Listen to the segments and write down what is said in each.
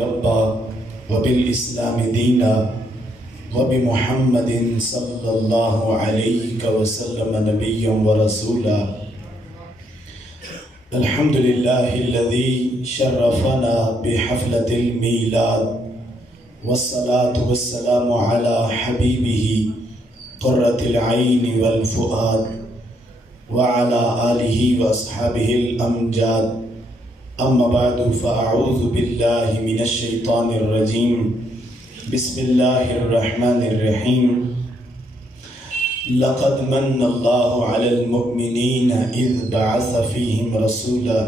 ربا وبالإسلام دينا وبمحمد صلى الله عليه وسلم نبيا ورسولا. الحمد لله الذي شرفنا بحفلة الميلاد، والصلاة والسلام على حبيبه قرة العين والفؤاد وعلى آله وأصحابه الأمجاد. أما بعد فأعوذ بالله من الشيطان الرجيم. بسم الله الرحمن الرحيم. لقد من الله على المؤمنين إذ بعث فيهم رسولا.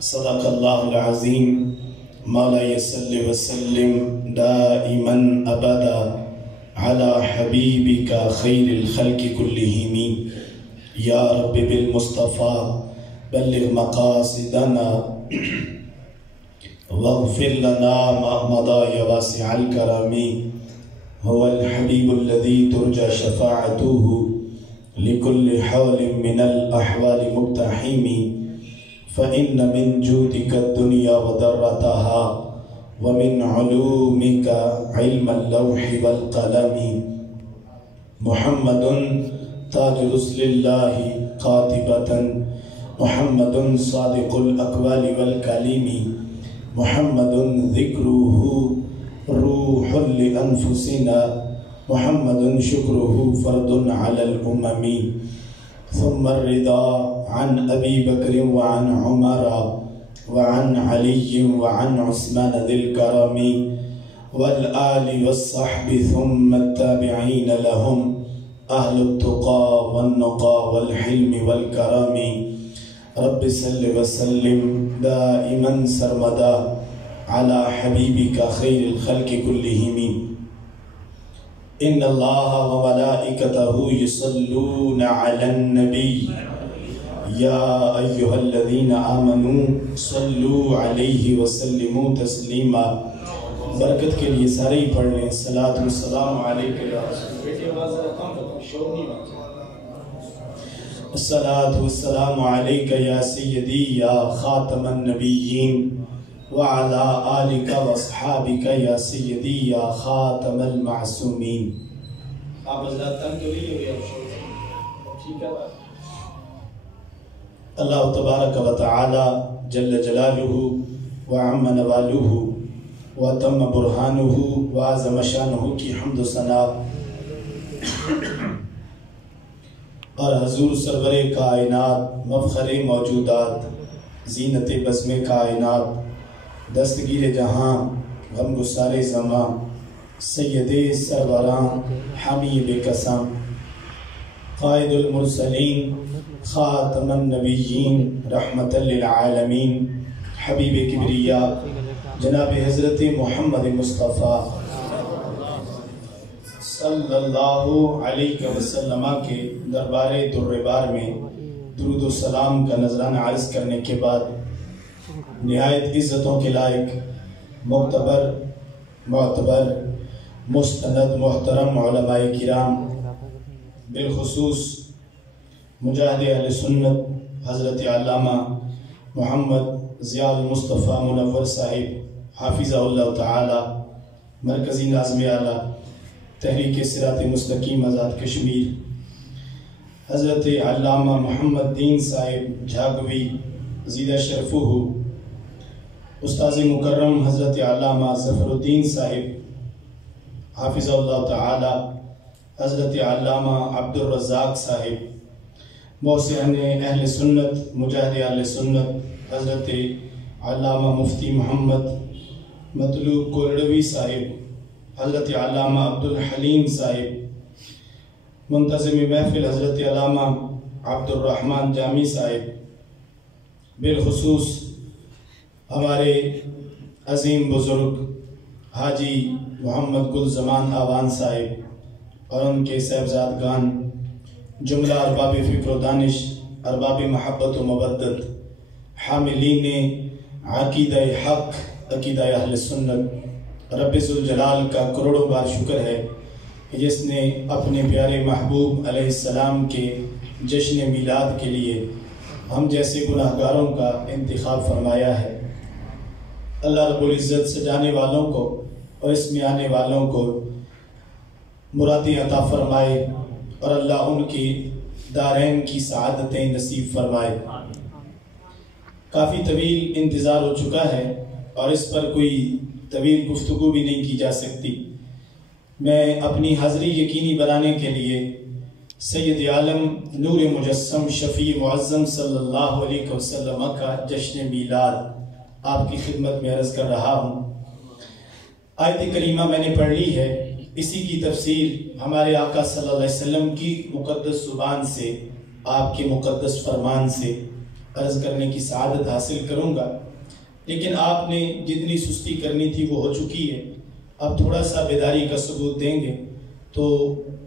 صدق الله العظيم. مولاي صل وسلم دائما أبدا على حبيبك خير الخلق كلهم. يا رب بالمصطفى بلغ مقاصدنا واغفر لنا ما مضى يا واسع الكرم. هو الحبيب الذي ترجى شفاعته لكل حول من الأحوال مقتحم. فإن من جودك الدنيا وذرتها ومن علومك علم اللوح والقلم. محمد تاج رسل الله قاطبة، محمد صادق الأقوال والكلم، محمد ذكره روح لأنفسنا، محمد شكره فرض على الأمم. ثم الرضا عن أبي بكر وعن عمر وعن علي وعن عثمان ذي الكرم والآل والصحب ثم التابعين لهم أهل التقى والنقى والحلم والكرم. رب صل وسلم دائما سرمدا على حبيبك خير الخلق كلهم. إن الله وملائكته يصلون على النبي يا أيها الذين آمنوا صلوا عليه وسلموا تسلیما. برکت کے لیے سارے ہی پڑھ لیں. صلاۃ والسلام علیکہ یا رسول الصلاۃ والسلام علیکہ یا سیدی یا خاتم النبیین وعلی آلک واصحابک یا سیدی یا خاتم المعصومین. آپ حضرات تنگ تو نہیں ہوئے ٹھیک ہے. اللہ تبارک و تعالی جل جلالہ وعم نوالہ وتم برہانہ وعظم شانہ کی حمد و ثنا اور حضور سرور کائنات مفخر موجودات زینت بزم کائنات دستگیر جہاں غم گسار زماں سید سروراں حامی بے قسم قائد المرسلین خاتم النبیین رحمت للعالمین حبیب کبریاء جناب حضرت محمد مصطفیٰ صلی اللہ علیہ وسلم کے دربار دربار میں درود و سلام کا نذرانہ عرض کرنے کے بعد نہایت عزتوں کے لائق معتبر مستند محترم علماء کرام بالخصوص مجاہد اہل سنت حضرت علامہ محمد ضیاء المصطفیٰ منور صاحب حافظہ اللہ تعالی مرکزی ناظم اعلیٰ تحریک صراط مستقیم آزاد کشمیر حضرت علامہ محمد دین صاحب جھاگوی زیدہ شرفہ استاذ مکرم حضرت علامہ ظفر الدین صاحب حافظہ اللہ تعالی حضرت علامہ عبد الرزاق صاحب محسن اہل سنت مجاہد اہل سنت حضرت علامہ مفتی محمد مطلوب کورڑوی صاحب حضرت علامہ عبد الحلیم صاحب منتظم محفل حضرت علامہ عبد الرحمن جامی صاحب بالخصوص ہمارے عظیم بزرگ حاجی محمد گل زمان آوان صاحب اور ان کے صاحبزادگان جملہ ارباب فکر و دانش ارباب محبت و مودت حاملین عقیدہ حق عقیدہ اہل سنت. رب ذوالجلال کا کروڑوں بار شکر ہے جس نے اپنے پیارے محبوب علیہ السلام کے جشن میلاد کے لیے ہم جیسے گناہگاروں کا انتخاب فرمایا ہے. اللہ رب العزت سے جانے والوں کو اور اس میں آنے والوں کو مرادیں عطا فرمائے اور اللہ ان کی دارین کی سعادتیں نصیب فرمائے۔ کافی طویل انتظار ہو چکا ہے اور اس پر کوئی طویل گفتگو بھی نہیں کی جا سکتی۔ میں اپنی حاضری یقینی بنانے کے لیے سید عالم نور مجسم شفیع معظم صلی اللہ علیہ وسلم کا جشن میلاد آپ کی خدمت میں عرض کر رہا ہوں۔ آیت کریمہ میں نے پڑھ لی ہے، اسی کی تفسیر ہمارے آقا صلی اللہ علیہ وسلم کی مقدس زبان سے، آپ کے مقدس فرمان سے عرض کرنے کی سعادت حاصل کروں گا، لیکن آپ نے جتنی سستی کرنی تھی وہ ہو چکی ہے۔ اب تھوڑا سا بیداری کا ثبوت دیں گے تو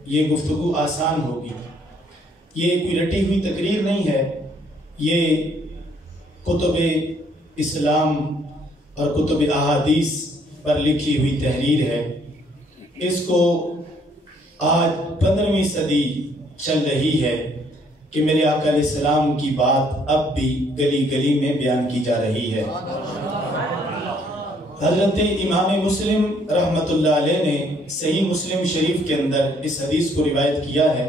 یہ گفتگو آسان ہوگی۔ یہ کوئی رٹی ہوئی تقریر نہیں ہے، یہ کتب اسلام اور کتب احادیث پر لکھی ہوئی تحریر ہے۔ اس کو آج 15ویں صدی چل رہی ہے کہ میرے آقا علیہ السلام کی بات اب بھی گلی گلی میں بیان کی جا رہی ہے۔ حضرت امام مسلم رحمت اللہ علیہ نے صحیح مسلم شریف کے اندر اس حدیث کو روایت کیا ہے۔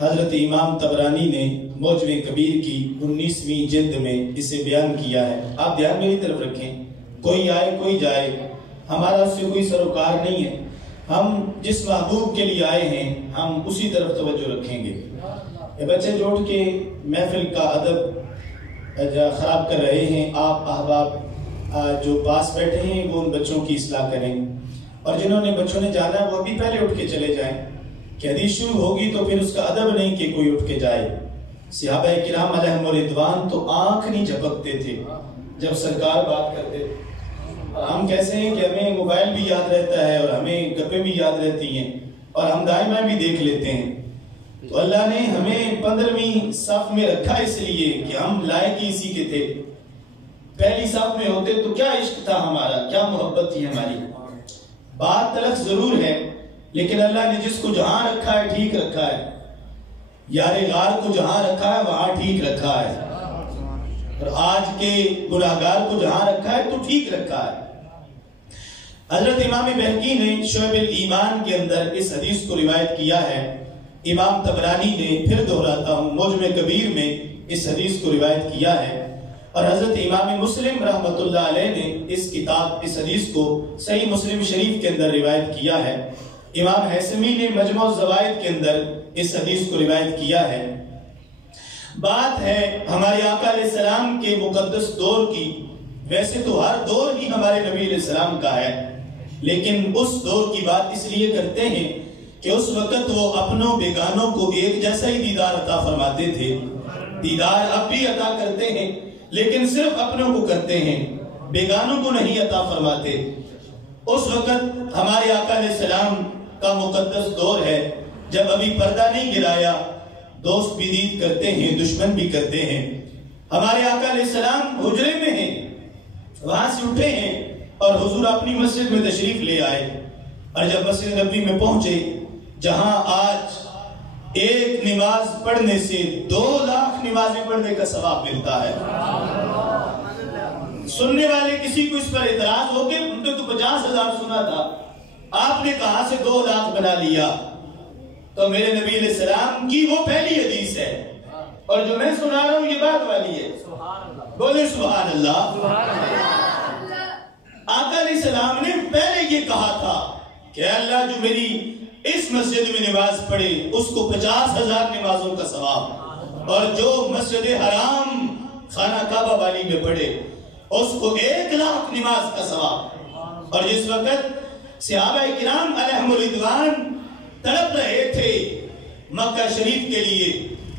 حضرت امام طبرانی نے معجم کبیر کی 19ویں جلد میں اسے بیان کیا ہے۔ آپ دھیان میری طرف رکھیں، کوئی آئے کوئی جائے، ہمارا اس سے کوئی سروکار نہیں ہے۔ ہم جس محبوب کے لیے آئے ہیں ہم اسی طرف توجہ رکھیں گے۔ یہ بچے جو اٹھ کے محفل کا ادب خراب کر رہے ہیں، آپ احباب جو پاس بیٹھے ہیں وہ ان بچوں کی اصلاح کریں، اور جنہوں نے بچوں نے جانا وہ بھی پہلے اٹھ کے چلے جائیں کہ حدیث شروع ہوگی تو پھر اس کا ادب نہیں کہ کوئی اٹھ کے جائے۔ صحابہ کرام علیہم رضوان تو آنکھ نہیں جھپکتے تھے جب سرکار بات کرتے تھے، اور ہم کیسے ہیں کہ ہمیں موبائل بھی یاد رہتا ہے اور ہمیں گپیں بھی یاد رہتی ہیں اور ہم دائمہ بھی دیکھ لیتے ہیں۔ تو اللہ نے ہمیں 15ویں صف میں رکھا اس لیے کہ ہم لائق ہی اسی کے تھے۔ پہلی صف میں ہوتے تو کیا عشق تھا ہمارا، کیا محبت تھی ہماری۔ بات تلخ ضرور ہے لیکن اللہ نے جس کو جہاں رکھا ہے ٹھیک رکھا ہے، یار غار کو جہاں رکھا ہے وہاں ٹھیک رکھا ہے، اور آج کے گناہگار کو جہاں رکھا ہے تو ٹھیک رکھا ہے۔ حضرت امام بہقی نے شعب الایمان کے اندر اس حدیث کو روایت کیا ہے۔ امام طبرانی نے، پھر دہراتا ہوں، معجم کبیر میں اس حدیث کو روایت کیا ہے، اور حضرت امام مسلم رحمت اللہ علیہ نے اس حدیث کو صحیح مسلم شریف کے اندر روایت کیا ہے۔ امام حیثمی نے مجمع الزوائد کے اندر اس حدیث کو روایت کیا ہے۔ بات ہے ہمارے آقا علیہ السلام کے مقدس دور کی۔ ویسے تو ہر دور ہی ہمارے نبی علیہ السلام کا ہے، لیکن اس دور کی بات اس لیے کرتے ہیں کہ اس وقت وہ اپنوں بیگانوں کو ایک جیسا ہی دیدار عطا فرماتے تھے۔ دیدار اب بھی عطا کرتے ہیں لیکن صرف اپنوں کو کرتے ہیں، بیگانوں کو نہیں عطا فرماتے۔ اس وقت ہمارے آقا علیہ السلام کا مقدس دور ہے جب ابھی پردہ نہیں گرایا، دوست بھی دید کرتے ہیں، دشمن بھی کرتے ہیں۔ ہمارے آقا علیہ السلام حجرے میں ہیں، وہاں سے اٹھے ہیں اور حضور اپنی مسجد میں تشریف لے آئے، اور جب مسجد نبی میں پہنچے جہاں آج ایک نماز پڑھنے سے 2 لاکھ نمازیں پڑھنے کا ثواب ملتا ہے۔ سننے والے کسی کو اس پر اعتراض ہو کہ ہم نے تو 50,000 سنا تھا، آپ نے کہاں سے 2 لاکھ بنا لیا؟ تو میرے نبی علیہ السلام کی وہ پہلی حدیث ہے، اور جو میں سنا رہا ہوں یہ بات والی ہے۔ بولے سبحان اللہ۔ آقا علیہ السلام نے پہلے یہ کہا تھا کہ اللہ جو میری اس مسجد میں نماز پڑھے اس کو 50,000 نمازوں کا ثواب، اور جو مسجد حرام خانہ کعبہ والی میں پڑھے اس کو 1 لاکھ نماز کا ثواب۔ اور جس وقت صحابہ کرام علیہم رضوان تڑپ رہے تھے مکہ شریف کے لیے،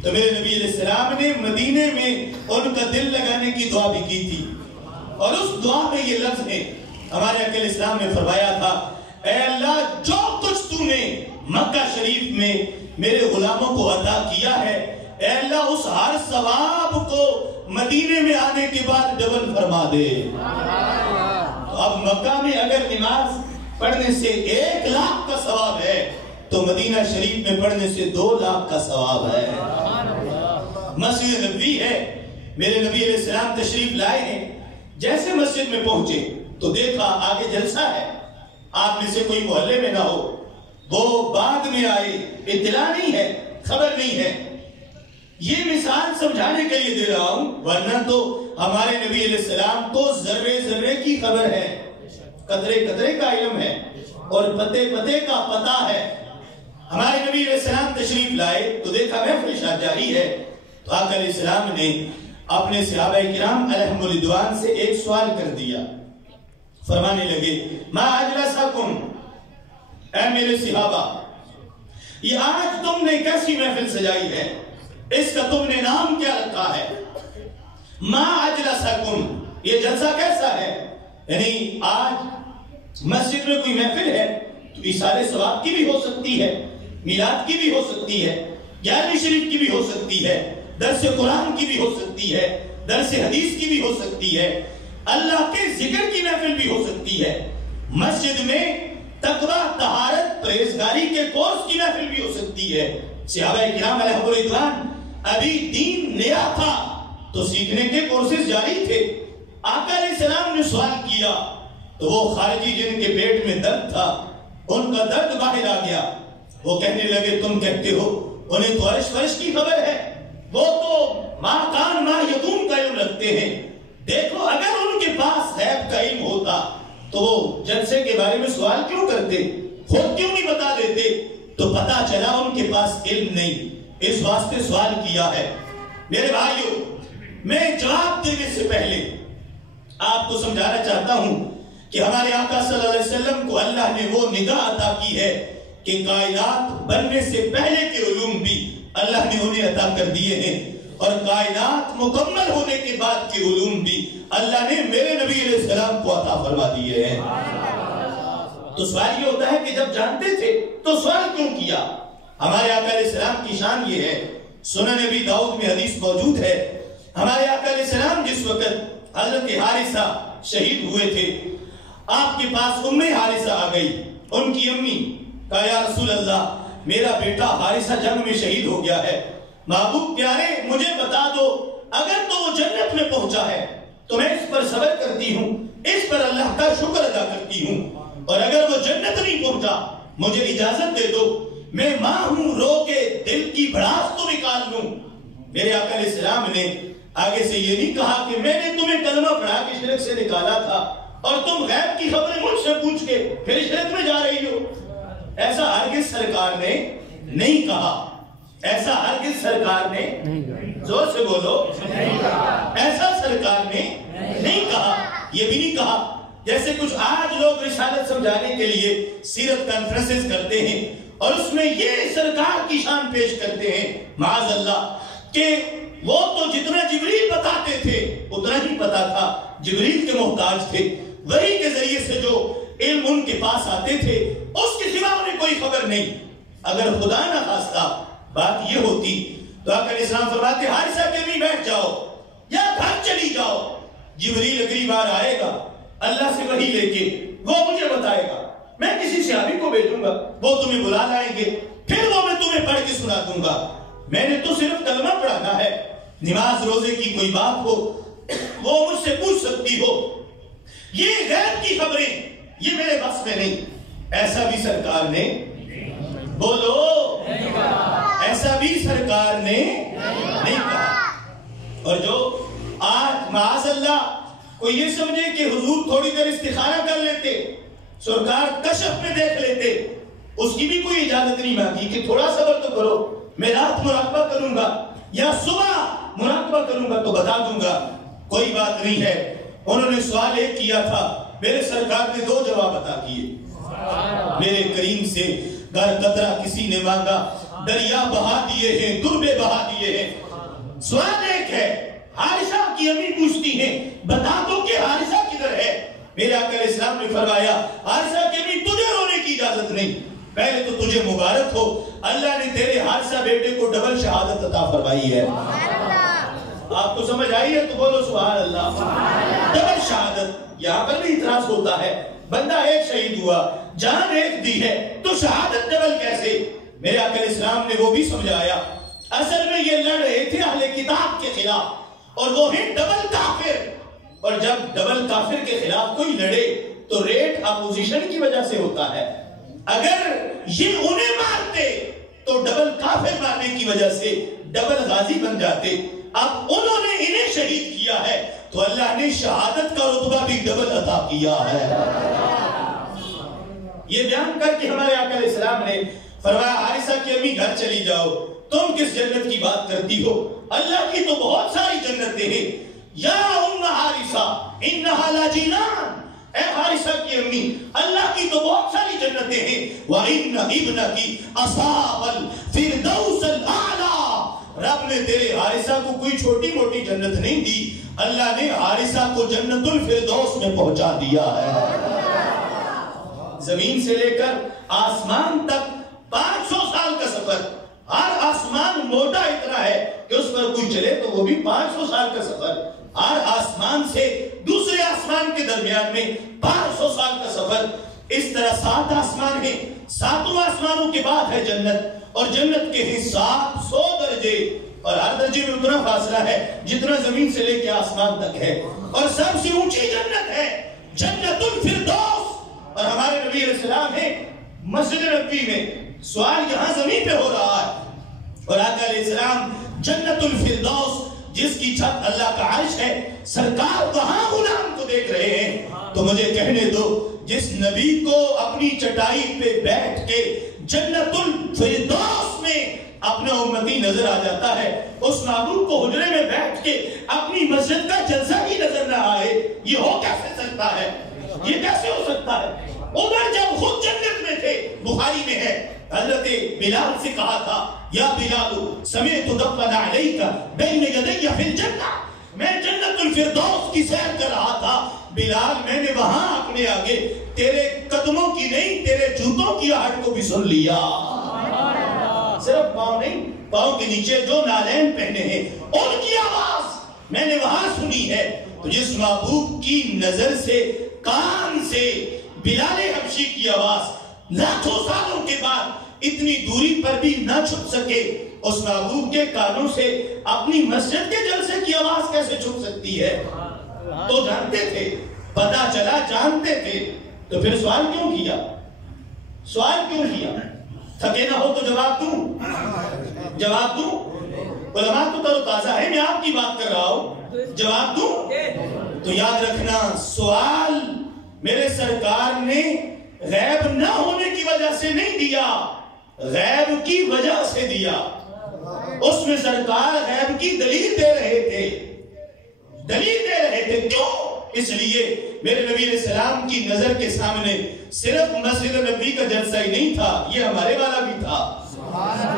تو میرے نبی علیہ السلام نے مدینے میں ان کا دل لگانے کی دعا بھی کی تھی، اور اس دعا میں یہ لفظ ہے، ہمارے آقا اسلام نے فرمایا تھا، اے اللہ جو کچھ تو نے مکہ شریف میں میرے غلاموں کو عطا کیا ہے، اے اللہ اس ہر ثواب کو مدینے میں آنے کے بعد ڈبل فرما دے۔ تو اب مکہ میں اگر نماز پڑھنے سے 1 لاکھ کا ثواب ہے تو مدینہ شریف میں پڑھنے سے 2 لاکھ کا ثواب ہے۔ مسجد نبوی ہے، میرے نبی علیہ السلام تشریف لائے ہیں، جیسے مسجد میں پہنچے تو دیکھا آگے جلسہ ہے، آپ میں سے کوئی محلے میں نہ ہو، وہ بعد میں آئے، اطلاع نہیں ہے، خبر نہیں ہے۔ یہ مثال سمجھانے کے لیے دے رہا ہوں، ورنہ تو ہمارے نبی علیہ السلام کو ذرے ذرے کی خبر ہے، قطرے قطرے کا علم ہے، اور پتے پتے کا پتہ ہے۔ ہمارے نبی علیہ السلام تشریف لائے تو دیکھا محفل شاہ جاری ہے، تو آقا علیہ السلام نے اپنے صحابہ کرام علیہم الرضوان سے ایک سوال کر دیا، فرمانے لگے ما اجلسکم، اے میرے صحابہ یہ آج تم نے کیسی محفل سجائی ہے، اس کا تم نے نام کیا رکھا ہے؟ ما اجلسکم، یہ جلسہ کیسا ہے؟ یعنی آج مسجد میں کوئی محفل ہے تو ایصال ثواب کی بھی ہو سکتی ہے، میلاد کی بھی ہو سکتی ہے، 11ویں شریف کی بھی ہو سکتی ہے، درس قرآن کی بھی ہو سکتی ہے، درس حدیث کی بھی ہو سکتی ہے، اللہ کے ذکر کی محفل بھی ہو سکتی ہے، مسجد میں تقوی، طہارت، پرہیزگاری کے کورس کی محفل بھی ہو سکتی ہے۔ صحابہ کرام علیہ الرضوان ابھی دین نیا تھا تو سیکھنے کے کورسز جاری تھے۔ آقا علیہ السلام نے سوال کیا تو وہ خارجی جن کے پیٹ میں درد تھا ان کا درد باہر آ گیا، وہ کہنے لگے تم کہتے ہو انہیں تو عرش فرش کی خبر ہے، وہ تو ما کان ما یکون کا علم رکھتے ہیں، دیکھو اگر ان کے پاس غیب کا علم ہوتا تو وہ جلسے کے بارے میں سوال کیوں کرتے، خود کیوں نہیں بتا دیتے؟ تو پتا چلا ان کے پاس علم نہیں، اس واسطے سوال کیا ہے۔ میرے بھائیو، میں جواب دینے سے پہلے آپ کو سمجھانا چاہتا ہوں کہ ہمارے آقا صلی اللہ علیہ وسلم کو اللہ نے وہ نگاہ عطا کی ہے کہ کائنات بننے سے پہلے کے علوم بھی اللہ نے انہیں عطا کر دیے ہیں، اور کائنات مکمل ہونے کے بعد کے علوم بھی اللہ نے میرے نبی علیہ السلام کو عطا فرما دیے ہیں۔ تو سوال یہ ہوتا ہے کہ جب جانتے تھے تو سوال کیوں کیا؟ ہمارے آقا علیہ السلام کی شان یہ ہے، سنن نبی داؤد میں حدیث موجود ہے، ہمارے آقا علیہ السلام جس وقت حضرت حارثہ شہید ہوئے تھے، آپ کے پاس ام حارثہ آ گئی، ان کی امی کہا یا رسول اللہ میرا بیٹا حارثہ جنگ میں شہید ہو گیا ہے، محبوب پیارے مجھے بتا دو، اگر تو وہ جنت میں پہنچا ہے تو میں اس پر صبر کرتی ہوں، اس پر اللہ کا شکر ادا کرتی ہوں، اور اگر وہ جنت نہیں پہنچا مجھے اجازت دے دو، میں ماں ہوں، رو کے دل کی بھڑاس تو نکال لوں۔ میرے آقا علیہ السلام نے آگے سے یہ نہیں کہا کہ میں نے تمہیں کلمہ پڑھا کے شرک سے نکالا تھا اور تم غیب کی خبریں مجھ سے پوچھ کے پھر شرک میں جا رہی ہو، ایسا ہرگز سرکار نے نہیں کہا، ایسا ہرگز سرکار نے، زور سے بولو، ایسا سرکار نے نہیں کہا۔ یہ بھی نہیں کہا جیسے کچھ آج لوگ رسالت سمجھانے کے لیے سیرت کانفرنسز کرتے ہیں اور اس میں یہ سرکار کی شان پیش کرتے ہیں، معاذ اللہ، کہ وہ تو جتنا جبریل بتاتے تھے اتنا ہی پتا تھا، جبریل کے محتاج تھے، وحی کے ذریعے سے جو علم ان کے پاس آتے تھے اس کے سوا انہیں کوئی خبر نہیں۔ اگر خدا نہ خواستہ بات یہ ہوتی تو آقا علیہ السلام فرماتے حارثہ کے بھی بیٹھ جاؤ یا گھر چلی جاؤ، جبریل اگلی بار آئے گا اللہ سے وحی لے کے، وہ مجھے بتائے گا، میں کسی صحابی کو بھیجوں گا، وہ تمہیں بلا لائیں گے، پھر وہ میں تمہیں پڑھ کے سنا دوں گا، میں نے تو صرف کلمہ پڑھانا ہے، نماز روزے کی کوئی بات ہو وہ مجھ سے پوچھ سکتی ہو، یہ غیب کی خبریں یہ میرے بس میں نہیں۔ ایسا بھی سرکار نے، بولو، ایسا بھی سرکار نے نہیں کہا۔ اور جو آج معاذ اللہ کوئی یہ سمجھے کہ حضور تھوڑی دیر استخارہ کر لیتے، سرکار کشف میں دیکھ لیتے، اس کی بھی کوئی اجازت نہیں مانگی کہ تھوڑا صبر تو کرو، میں رات مراقبہ کروں گا یا صبح مراقبہ کروں گا تو بتا دوں گا، کوئی بات نہیں ہے۔ انہوں نے سوال ایک کیا تھا، میرے سرکار نے 2 جواب عطا کیے، میرے کریم سے گر قطرہ کسی نے مانگا، دریا بہا دیے ہیں، دربے بہا دیے ہیں۔ سوال ایک ہے، حارثہ کی امی پوچھتی ہیں بتا دو کہ حارثہ کدھر ہے؟ میرے آقا علیہ السلام نے فرمایا حارثہ کی امی تجھے رونے کی اجازت نہیں، پہلے تو تجھے مبارک ہو، اللہ نے تیرے حارثہ بیٹے کو ڈبل شہادت عطا فرمائی ہے۔ آپ کو سمجھ آئی ہے تو بولو سبحان اللہ۔ ڈبل شہادت، یہاں پر بھی اعتراض ہوتا ہے، بندہ ایک شہید ہوا، جان ایک دی ہے تو شہادت ڈبل کیسے؟ میرے آقا علیہ السلام نے وہ بھی سمجھایا، اصل میں یہ لڑ رہے تھے اہل کتاب کے خلاف، اور وہ ہیں ڈبل کافر، اور جب ڈبل کافر کے خلاف کوئی لڑے تو ریٹ اپوزیشن کی وجہ سے ہوتا ہے. اگر یہ انہیں مارتے تو ڈبل کافر مارنے کی وجہ سے ڈبل غازی بن جاتے. اب انہوں نے انہیں شہید کیا ہے تو اللہ نے شہادت کا رتبہ بھی ڈبل عطا کیا ہے. یہ بیان کر کے ہمارے آقا علیہ السلام نے فرمایا حارثہ کی امی گھر چلی جاؤ, تم کس جنت کی بات کرتی ہو؟ اللہ کی تو بہت ساری جنتیں ہیں. یا ام حارثہ انہا لجنان, اے حارثہ کی امی اللہ کی تو بہت ساری جنتیں ہیں. وَإِنَّ ابْنَكِ أَصَابَ الْفِرْدَوْسَ الْأَعْلَى, رب نے تیرے حارثہ کو کوئی چھوٹی موٹی جنت نہیں دی, اللہ نے حارثہ کو جنت الفردوس میں پہنچا دیا ہے. زمین سے لے کر آسمان تک 500 سال کا سفر, ہر آسمان موٹا اتنا ہے کہ اس پر کوئی چلے تو وہ بھی 500 سال کا سفر. ہر آسمان سے دوسرے آسمان کے درمیان میں 500 سال کا سفر. اس طرح 7 آسمان ہیں, 7 آسمانوں کے بعد ہے جنت, اور جنت کے ہیں 700 درجے, اور ہر درجے میں اتنا فاصلہ ہے جتنا زمین سے لے کے آسمان تک ہے. اور سب سے اونچی جنت ہے جنت الفردوس. اور ہمارے نبی علیہ السلام ہیں مسجد نبوی میں, سوال یہاں زمین پہ ہو رہا ہے, اور آقا علیہ السلام جنت الفردوس جس کی چھت اللہ کا عرش ہے, سرکار وہاں غلام کو دیکھ رہے ہیں. تو مجھے کہنے دو, جس نبی کو اپنی چٹائی پہ بیٹھ کے جنت الفردوس میں اپنا امتی نظر آ جاتا ہے, اس محبوب کو حجرے میں بیٹھ کے اپنی مسجد کا جلسہ ہی نظر نہ آئے, یہ ہو کیسے سکتا ہے؟ یہ کیسے ہو سکتا ہے؟ ادھر جب خود جنت میں تھے, بخاری میں ہے, حضرت بلال سے کہا تھا یا بلال سمعت دفن علیک بین یدی فی الجنہ, میں جنت الفردوس کی سیر کر رہا تھا بلال, میں نے وہاں اپنے آگے تیرے قدموں کی نہیں تیرے جوتوں کی آہٹ کو بھی سن لیا. صرف پاؤں نہیں, پاؤں کے نیچے جو نالین پہنے ہیں ان کی آواز میں نے وہاں سنی ہے. تو جس محبوب کی نظر سے, کان سے بلال حبشی کی آواز لاکھوں سالوں کے بعد اتنی دوری پر بھی نہ چھپ سکے, اس محبوب کے کانوں سے اپنی مسجد کے جلسے کی آواز کیسے چھپ سکتی ہے؟ تو جانتے تھے, پتا چلا جانتے تھے, تو پھر سوال کیوں کیا؟ سوال کیوں کیا؟ تھکے نہ ہو تو جواب دوں, جواب دوں. علماء تو تر و تازہ ہے, میں آپ کی بات کر رہا ہوں, جواب دوں. تو یاد رکھنا, سوال میرے سرکار نے غیب نہ ہونے کی وجہ سے نہیں دیا, غیب کی وجہ سے دیا. اس میں سرکار غیب کی دلیل دے رہے تھے, دلیل دے رہے تھے. کیوں؟ اس لیے میرے نبی علیہ السلام کی نظر کے سامنے صرف مسجد نبی کا جلسہ ہی نہیں تھا, یہ ہمارے والا بھی تھا.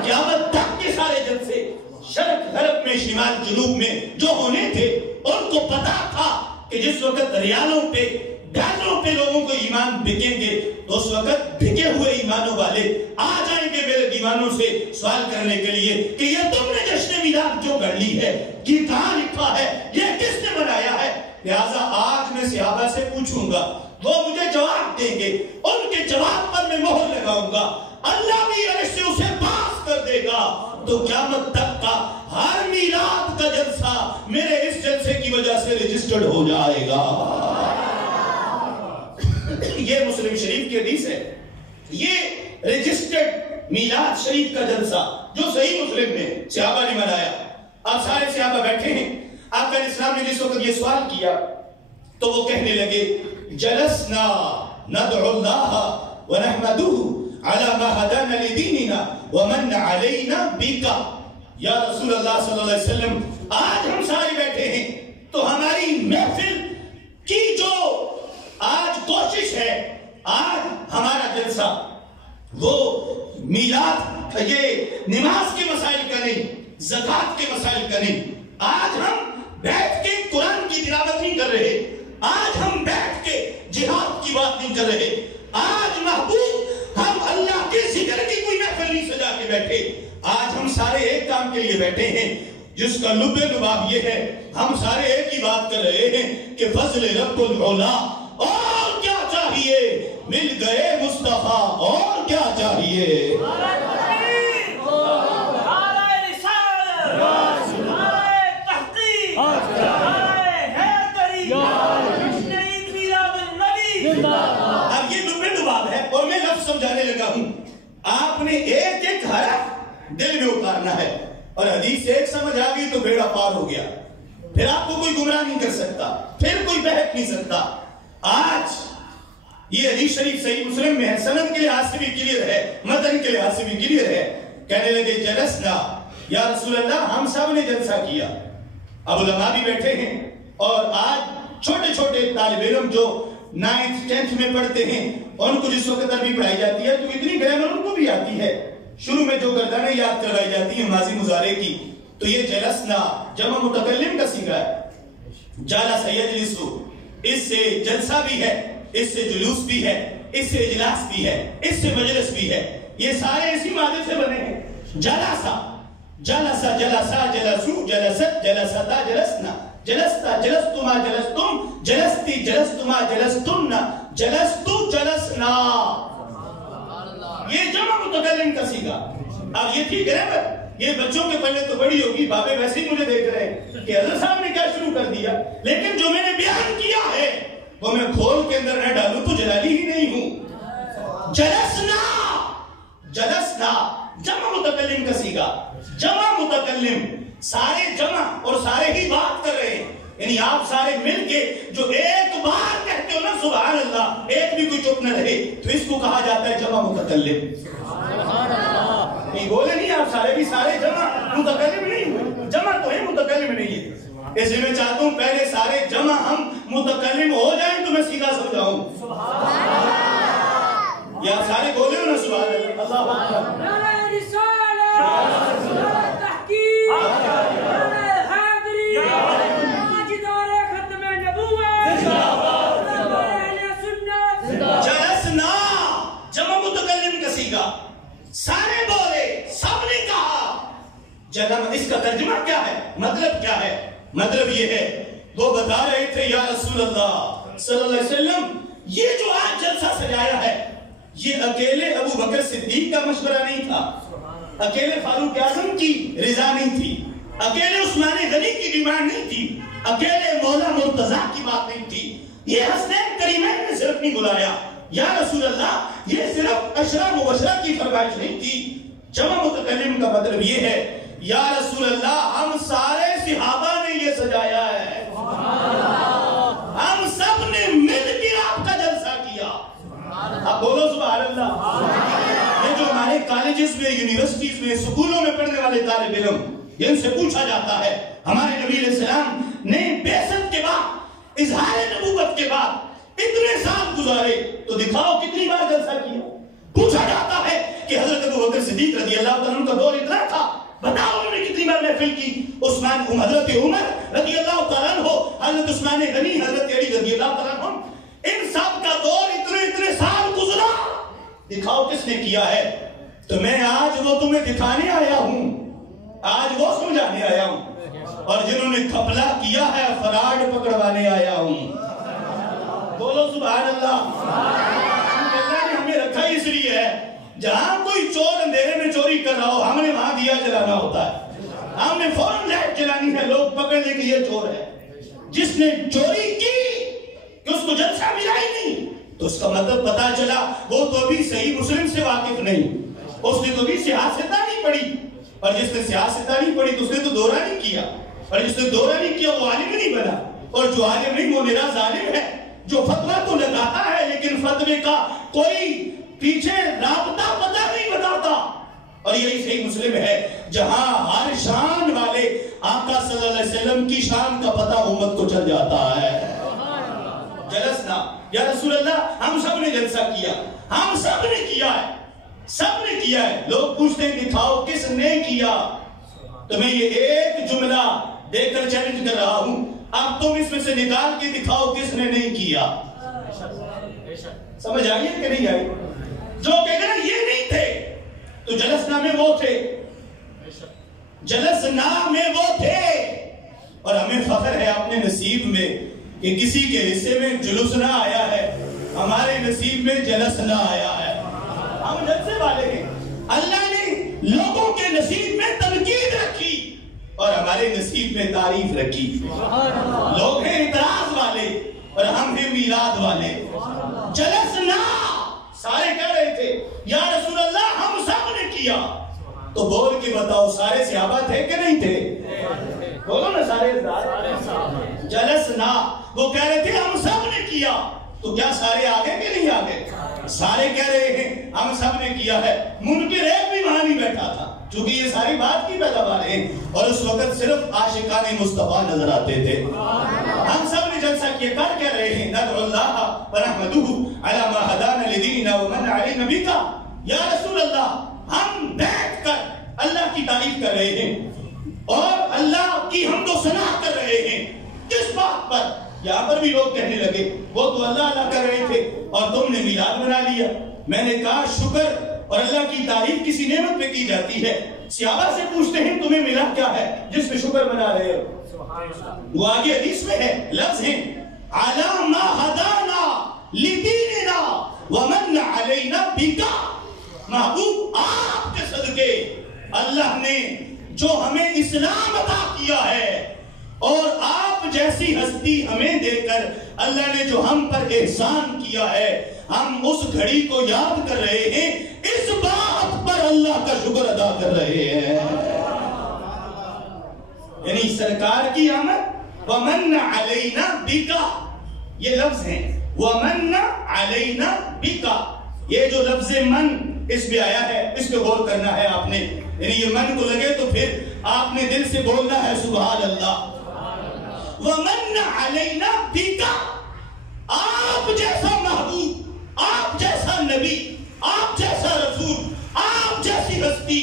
قیامت تک کے سارے جلسے شرق غرب میں شمال جنوب میں جو ہونے تھے, ان کو پتا تھا کہ جس وقت ریالوں پہ ڈالروں پہ لوگوں کو ایمان بکیں گے تو اس وقت بھکے ہوئے ایمانوں والے آ جائیں گے میرے دیوانوں سے سوال کرنے کے لیے کہ یہ تم نے جشن میلاد کیوں کر لی ہے, یہ کہاں لکھا ہے, یہ کس نے بنایا ہے. لہٰذا آج میں صحابہ سے پوچھوں گا, وہ مجھے جواب دیں گے, ان کے جواب پر میں مہر لگاؤں گا, اللہ بھی عرش سے اسے پاس کر دے گا. تو قیامت تک کا ہر میلاد کا جلسہ میرے اس جلسے کی وجہ سے رجسٹرڈ ہو جائے گا. یہ مسلم شریف کی حدیث ہے, یہ رجسٹرڈ میلاد شریف کا جلسہ جو صحیح مسلم میں صحابہ نے منایا. اب سارے صحابہ بیٹھے ہیں, آقا علیہ السلام نے جس وقت یہ سوال کیا تو وہ کہنے لگے جلسنا ندعو اللہ ونحمدہ علی ما ہدانا لدیننا ومن علینا بکا. یا رسول اللہ صلی اللہ علیہ وسلم, آج ہم سارے بیٹھے ہیں تو ہماری محفل کی جو آج کوشش ہے, آج ہمارا جلسہ وہ میلاد یہ نماز کے مسائل کا نہیں, زکوٰۃ کے مسائل کا نہیں. آج ہم بیٹھ کے قرآن کی تلاوت نہیں کر رہے, آج ہم بیٹھ کے جہاد کی بات نہیں کر رہے, آج محبوب ہم اللہ کے ذکر کی کوئی محفل نہیں سجا کے بیٹھے. آج ہم سارے ایک کام کے لیے بیٹھے ہیں جس کا لب لباب یہ ہے, ہم سارے ایک ہی بات کر رہے ہیں کہ فضل رب العلا, اور کیا چاہیے, مل گئے مصطفیٰ, اور کیا چاہیے. یا اب یہ لبے لباب ہے اور میں لفظ سمجھانے لگا ہوں. آپ نے ایک ایک حرف دل میں اتارنا ہے اور حدیث ایک سمجھ آ گئی تو بیڑا پار ہو گیا. پھر آپ کو کوئی گمراہ نہیں کر سکتا, پھر کوئی بہک نہیں سکتا. آج یہ حدیث شریف صحیح مسلم میں ہے, سند کے لحاظ سے بھی کلیئر ہے, متن کے لحاظ سے بھی کلیئر ہے. کہنے لگے جلسنا یا رسول اللہ, ہم سب نے جلسہ کیا. اب علماء بھی بیٹھے ہیں اور آج چھوٹے چھوٹے طالب علم جو 9th 10th میں پڑھتے ہیں ان کو جس وقت عربی پڑھائی جاتی ہے تو اتنی گرامر ان کو بھی آتی ہے. شروع میں جو گردانیں یاد کروائی جاتی ہیں ماضی مضارع کی, تو یہ جلسنا جمع متکلم کا صیغہ ہے. جلس یجلسو, اس سے جلسہ بھی ہے, اس سے جلوس بھی ہے, اس سے اجلاس بھی ہے, اس سے مجلس بھی ہے. یہ سارے اسی مادے سے بنے ہیں. جلسا جلسا جلسا جلسو جلست جلستا جلسنا جلستا جلستما جلستم جلستی جلستما جلستن جلستو جلسنا. یہ جمع متکلم کا صیغہ. اب یہ تھی گرامر, یہ بچوں کے پلے تو بڑی ہوگی. بابے ویسے ہی مجھے دیکھ رہے ہیں کہ حضرت صاحب نے کیا شروع کر دیا, لیکن جو میں نے بیان کیا ہے وہ میں کھول کے اندر نہ ڈالوں تو جلالی ہی نہیں ہوں. جلسنا جلسنا جمع متکلم کا صیغہ. جمع متکلم سارے جمع اور سارے ہی بات کر رہے ہیں, یعنی آپ سارے مل کے جو ایک بار کہتے ہو نا سبحان اللہ, ایک بھی کوئی چپ نہ رہے, تو اس کو کہا جاتا ہے جمع متکلم. نہیں بولے نہیں آپ سارے بھی سارے جمع متکلم نہیں ہوئے, جمع تو ہے متکلم نہیں ہے. اس لیے میں چاہتا ہوں پہلے سارے جمع ہم متکلم ہو جائیں تو میں سیدھا سمجھاؤں. یا سارے بولے ہو نا سبحان اللہ. اللہ اکبر. جلسنا جمع متکلم کا صیغہ, سارے بولے, سب نے کہا. جنم اس کا ترجمہ کیا ہے, مطلب کیا ہے؟ مطلب یہ ہے, وہ بتا رہے تھے یا رسول اللہ صلی اللہ علیہ وسلم, یہ جو آج جلسہ سجایا ہے یہ اکیلے ابو بکر صدیق کا مشورہ نہیں تھا, اکیلے فاروق اعظم کی رضا نہیں تھی, اکیلے عثمان غنی کی ڈیمانڈ نہیں تھی, اکیلے مولا مرتضیٰ کی بات نہیں تھی. یہ حسنین کریمین نے صرف نہیں بلایا یا رسول اللہ, یہ صرف عشرہ مبشرہ کی فرمائش نہیں تھی. جمع متکلم کا مطلب یہ ہے یا رسول اللہ, ہم سارے صحابہ نے یہ سجایا ہے, ہم سب نے مل کے آپ کا جلسہ کیا. آپ بولو سبحان اللہ. یہ جو ہمارے کالجز میں, یونیورسٹیز میں, سکولوں میں پڑھنے والے طالب علم, ان سے پوچھا جاتا ہے ہمارے نبی علیہ السلام نے بعثت کے بعد, اظہار نبوت کے بعد اتنے سال گزارے تو دکھاؤ کتنی بار جلسہ کیا. پوچھا جاتا ہے کہ حضرت ابو بکر صدیق رضی اللہ تعالیٰ عنہ کا دور اتنا تھا, بتاؤ انہوں نے کتنی بار محفل کی. حضرت عمر رضی اللہ تعالیٰ عنہ, حضرت عثمان غنی, حضرت علی رضی اللہ تعالیٰ عنہ, ان سب کا دور اتنے سال گزرا, دکھاؤ کس نے کیا ہے. تو میں آج وہ تمہیں دکھانے آیا ہوں, آج وہ سمجھانے آیا ہوں, اور جنہوں نے کھپلا کیا ہے فراڈ پکڑوانے آیا ہوں. بولو سبحان اللہ. اللہ نے ہمیں رکھا اس لیے ہے, جہاں کوئی چور اندھیرے میں چوری کر رہا ہو ہم نے وہاں دیا جلانا ہوتا ہے, ہم نے فوراً لائٹ جلانی ہے, لوگ پکڑ لیں کہ یہ چور ہے. جس نے چوری کی کہ اس کو جلسہ ملا ہی نہیں, تو اس کا مطلب پتا چلا وہ تو ابھی صحیح مسلم سے واقف نہیں, اس نے تو بھی سیاستہ نہیں پڑھی, اور جس نے سیاستہ نہیں پڑھی تو اس نے تو دورہ نہیں کیا, اور جس نے دورہ نہیں کیا وہ عالم نہیں بنا, اور جو عالم نہیں وہ میرا ظالم ہے, جو فتویٰ تو لگاتا ہے لیکن فتوے کا کوئی پیچھے رابطہ پتہ نہیں بتاتا. اور یہی صحیح مسلم ہے جہاں ہر شان والے آقا صلی اللہ علیہ وسلم کی شان کا پتہ امت کو چل جاتا ہے. جلسنا یا رسول اللہ, ہم سب نے جلسہ کیا, ہم سب نے کیا ہے, سب نے کیا ہے. لوگ پوچھتے ہیں دکھاؤ کس نے کیا, تو میں یہ ایک جملہ دے کر چیلنج کر رہا ہوں, اب تم اس میں سے نکال کے دکھاؤ کس نے نہیں کیا. سمجھ آئیے کہ نہیں آئی؟ جو کہ اگر یہ نہیں تھے تو جلسنا میں وہ تھے, جلسنا میں وہ تھے. اور ہمیں فخر ہے اپنے نصیب میں کہ کسی کے حصے میں جلوسنا آیا ہے, ہمارے نصیب میں جلسنا آیا ہے. ہم جلسے والے ہیں. اللہ نے لوگوں کے نصیب میں تنقید رکھی اور ہمارے نصیب میں تعریف رکھی. لوگ ہیں اعتراض والے اور ہم ہیں میلاد والے. جلسنا کیا. تو بول کے بتاؤ سارے صحابہ تھے کہ نہیں تھے؟ بولو نا سارے. جلسنا وہ کہہ رہے تھے ہم سب نے کیا. تو کیا سارے آگے کہ نہیں آگے؟ سارے کہہ رہے ہیں ہم سب نے کیا ہے. منکر ایک بھی وہاں نہیں بیٹھا تھا چونکہ یہ ساری بات کی پیداوار ہے اور اس وقت صرف عاشقان مصطفیٰ نظر آتے تھے. ہم سب نے جلسہ کیا. کر کہہ رہے ہیں ندعو اللہ ونحمدہ علی ما ہدانا لدیننا ومن علینا بک. یا رسول اللہ ہم بیٹھ کر اللہ کی تعریف کر رہے ہیں اور اللہ کی حمد و ثنا کر رہے ہیں. کس بات پر؟ یہاں پر بھی لوگ کہنے لگے وہ تو اللہ اللہ کر رہے تھے اور تم نے میلاد بنا لیا. میں نے کہا شکر اور اللہ کی تعریف کسی نعمت پہ کی جاتی ہے. صحابہ سے پوچھتے ہیں تمہیں ملا کیا ہے جس پہ شکر بنا رہے ہو؟ وہ آگے حدیث میں ہے لفظ ہیں علی ما ہدانا لدیننا ومن علینا بک. محبوب آپ کے صدقے اللہ نے جو ہمیں اسلام عطا کیا ہے اور آپ جیسی ہستی ہمیں دے کر اللہ نے جو ہم پر احسان کیا ہے ہم اس گھڑی کو یاد کر رہے ہیں. اس بات پر اللہ کا شکر ادا کر رہے ہیں. یعنی سرکار کی آمد ومن علینا بکا یہ لفظ ہیں. ومن علینا بکا یہ جو لفظ من اس میں آیا ہے اس پہ غور کرنا ہے آپ نے. یعنی یہ من کو لگے تو پھر آپ نے دل سے بولنا ہے سبحان اللہ. ومن علینا بکا آپ جیسا محبوب آپ جیسا نبی آپ جیسا رسول آپ جیسی ہستی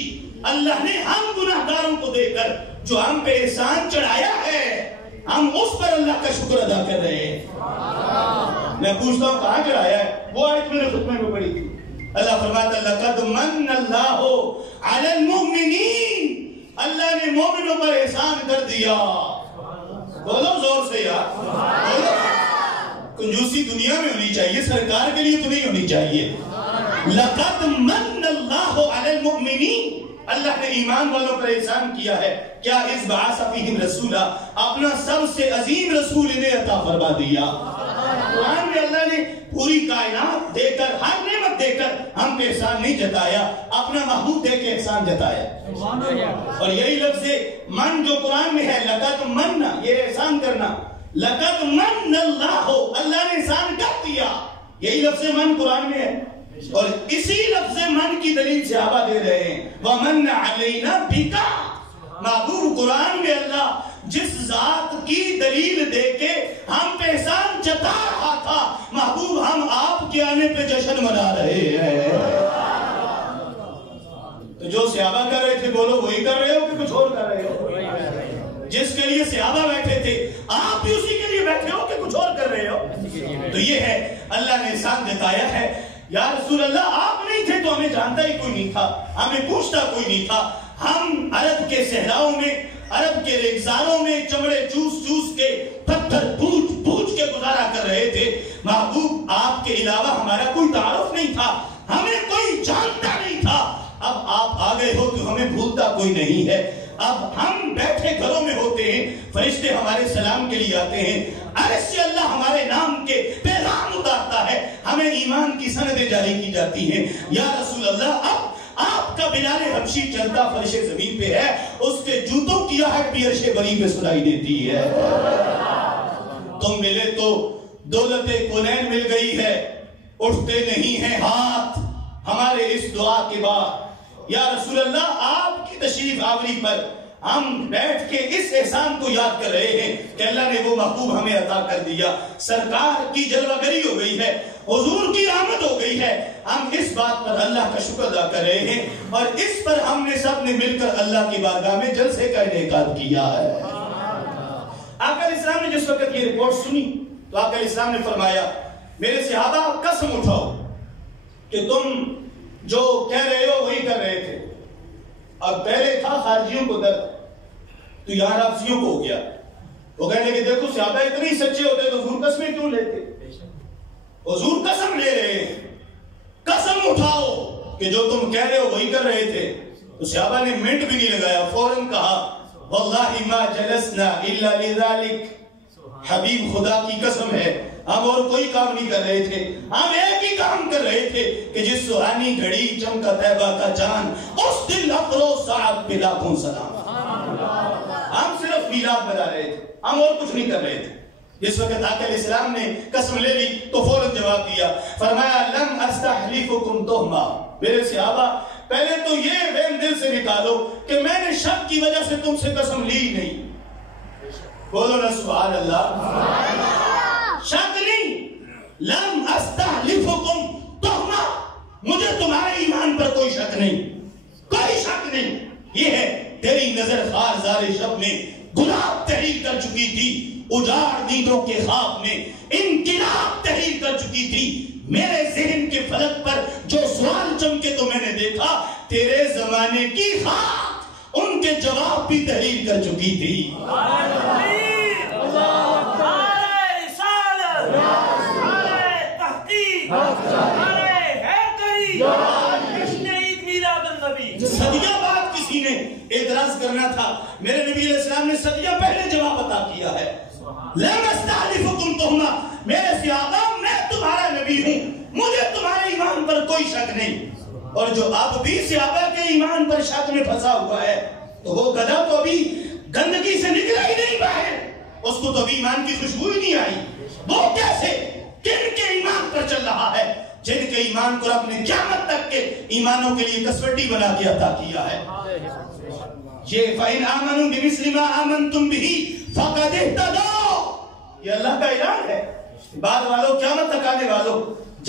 اللہ نے ہم گناہگاروں کو دے کر جو ہم پہ احسان چڑھایا ہے ہم اس پر اللہ کا شکر ادا کر رہے ہیں. میں پوچھتا ہوں کہاں چڑھایا ہے؟ وہ آیت میں نے خطبے میں پڑھی تھی. اللہ فرماتا لقد من اللہ علی المؤمنین اللہ نے مومنوں پر احسان کر دیا. بولو زور سے یار. کنجوسی دنیا میں ہونی چاہیے سرکار کے لیے تو نہیں ہونی چاہیے. لقد من اللہ علی المؤمنین اللہ نے ایمان والوں پر احسان کیا ہے. کیا اس بعث فیہم رسولا اپنا سب سے عظیم رسول انہیں عطا فرما دیا. قرآن میں اللہ نے پوری کائنات دے کر ہر نعمت دے کر ہم پہ احسان نہیں جتایا اپنا محبوب دے کے احسان جتایا. اور یہی لفظ من جو قرآن میں ہے لقد من یہ احسان کرنا. لقد من اللہ اللہ نے احسان کر دیا یہی لفظ من قرآن میں ہے. اور اسی لفظ من کی دلیل صحابہ دے رہے ہیں ومن علینا بکا. محبوب قرآن میں اللہ جس ذات کی دلیل دے کے ہم پہ احسان جتا رہا تھا محبوب ہم آپ کے آنے پہ جشن منا رہے ہیں. تو جو صحابہ کر رہے تھے بولو وہی کر رہے ہو کہ کچھ اور کر رہے ہو؟ جس کے لیے صحابہ بیٹھے تھے آپ بھی اسی کے لیے بیٹھے ہو کہ کچھ اور کر رہے ہو؟ تو یہ ہے اللہ نے احسان جتایا ہے. یا رسول اللہ آپ نہیں تھے تو ہمیں جانتا ہی کوئی نہیں تھا ہمیں پوچھتا کوئی نہیں تھا. ہم عرب کے صحراؤں میں عرب کے ریگزاروں میں چمڑے چوس چوس کے پتھر پوچھ پوچھ کے گزارا کر رہے تھے. محبوب آپ کے علاوہ ہمارا کوئی تعارف نہیں تھا ہمیں کوئی جانتا نہیں تھا. اب آپ آ گئے ہو تو ہمیں بھولتا کوئی نہیں ہے. اب ہم بیٹھے گھروں میں ہوتے ہیں فرشتے ہمارے سلام کے لیے آتے ہیں عرش سے اللہ ہمارے نام کے پیغام اتارتا ہے ہمیں ایمان کی سندیں جاری کی جاتی ہیں. یا رسول اللہ اب آپ کا بلال حبشی چلتا فرش زمین پہ ہے اس کے جوتوں کی آہٹ بھی عرش بری پہ سنائی دیتی ہے. تم ملے تو دولت کونین مل گئی ہے اٹھتے نہیں ہیں ہاتھ ہمارے اس دعا کے بعد. یا رسول اللہ آپ کی تشریف آوری پر ہم بیٹھ کے اس احسان کو یاد کر رہے ہیں کہ اللہ نے وہ محبوب ہمیں عطا کر دیا. سرکار کی جلوہ گری ہو گئی ہے حضور کی آمد ہو گئی ہے. ہم اس بات پر اللہ کا شکر ادا کر رہے ہیں اور اس پر ہم نے سب نے مل کر اللہ کی بارگاہ میں جلسے کا انعقاد کیا ہے. آقا علیہ السلام نے جس وقت یہ رپورٹ سنی تو آقا علیہ السلام نے فرمایا میرے صحابہ قسم اٹھاؤ کہ تم جو کہہ رہے ہو وہی کر رہے تھے. اب پہلے تھا خارجیوں کو درد تو یہاں رافضیوں کو ہو گیا. وہ کہنے کہ دیکھو صحابہ اتنے سچے ہوتے تو حضور قسمیں کیوں لیتے. حضور قسم لے رہے ہیں قسم اٹھاؤ کہ جو تم کہہ رہے ہو وہی کر رہے تھے. تو صحابہ نے منٹ بھی نہیں لگایا فوراً کہا واللہ ما جلسنا الا لذلك. حبیب خدا کی قسم ہے ہم اور کوئی کام نہیں کر رہے تھے ہم ایک ہی کام کر رہے تھے کہ جس سہانی گھڑی چمکا طیبہ کا چاند اس بزدل اقرو صاحب پہ لاکھوں سلام. ہم صرف میلاد بنا رہے تھے, ہم اور کچھ نہیں کر رہے تھے. جس وقت آقا علیہ السلام نے قسم لے لی تو فوراً جواب دیا, فرمایا لم استحلفکم تہما, میرے صحابہ پہلے تو یہ وہم دل سے نکالو کہ میں نے شک کی وجہ سے تم سے قسم لی نہیں. بولو نا سبحان اللہ. شک نہیں, لم استحلفکم تہما, مجھے تمہارے ایمان پر کوئی شک نہیں, کوئی شک نہیں. یہ ہے تیری نظر خار زار شب میں گلاب تحریر کر چکی تھی, اجاڑ نیندوں کے خواب میں انقلاب تحریر کر چکی تھی. میرے ذہن کے فلک پر جو سوال چمکے تو میں نے دیکھا, تیرے زمانے کی خاک ان کے جواب بھی تحریر کر چکی تھی. صدیہ بعد کسی نے اعتراض کرنا تھا, میرے نبی علیہ السلام نے صدیہ پہلے جواب عطا کیا ہے. لَمْ أَسْتَعْلِفُكُمْ تُهْمَا, میرے صحابہ میں تمہارا نبی ہوں, مجھے تمہارے ایمان پر کوئی شک نہیں. اور جو اب بھی صحابہ کے ایمان پر شک میں پھنسا ہوا ہے, تو وہ گدھا تو ابھی گندگی سے نکلا ہی نہیں باہر, اس کو تو ابھی ایمان کی خوشبو ہی نہیں آئی. وہ کیسے, کن کے ایمان پر چل رہا ہے؟ جن کے ایمان کو رب نے قیامت تک کے ایمانوں کے لیے کسوٹی بنا کے عطا کیا ہے. یہ فَإِنْ آمَنُوا بِمِثْلِ مَا آمَنْتُمْ بِهِ فَقَدِ اهْتَدَوْا, یہ اللہ کا اعلان ہے. بعد والوں, قیامت تک آنے والوں,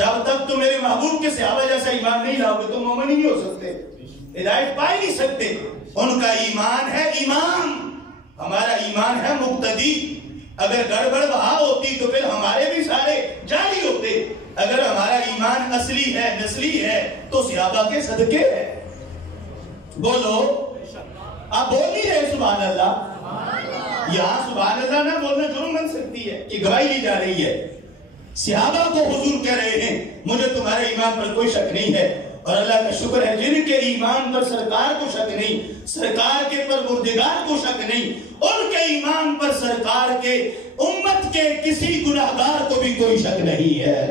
جب تک تم میرے محبوب کے صحابہ جیسا ایمان نہیں لاؤ گے تم مومن ہی نہیں ہو سکتے, ہدایت پا ہی نہیں سکتے. ان کا ایمان ہے امام, ہمارا ایمان ہے مقتدی. اگر گڑبڑ وہاں ہوتی تو پھر ہمارے بھی سارے جاری ہوتے. اگر ہمارا ایمان اصلی ہے, نسلی ہے, تو صحابہ کے صدقے ہے. بولو, آپ بول نہیں رہے سبحان اللہ. یہاں سبحان اللہ نہ بولنا جرم بن سکتی ہے کہ گواہی لی جا رہی ہے. صحابہ کو حضور کہہ رہے ہیں مجھے تمہارے ایمان پر کوئی شک نہیں ہے. اور اللہ کا شکر ہے جن کے ایمان پر سرکار کو شک نہیں, سرکار کے پروردگار کو شک نہیں, ان کے ایمان پر سرکار کے امت کے کسی گناہگار کو بھی کوئی شک نہیں ہے.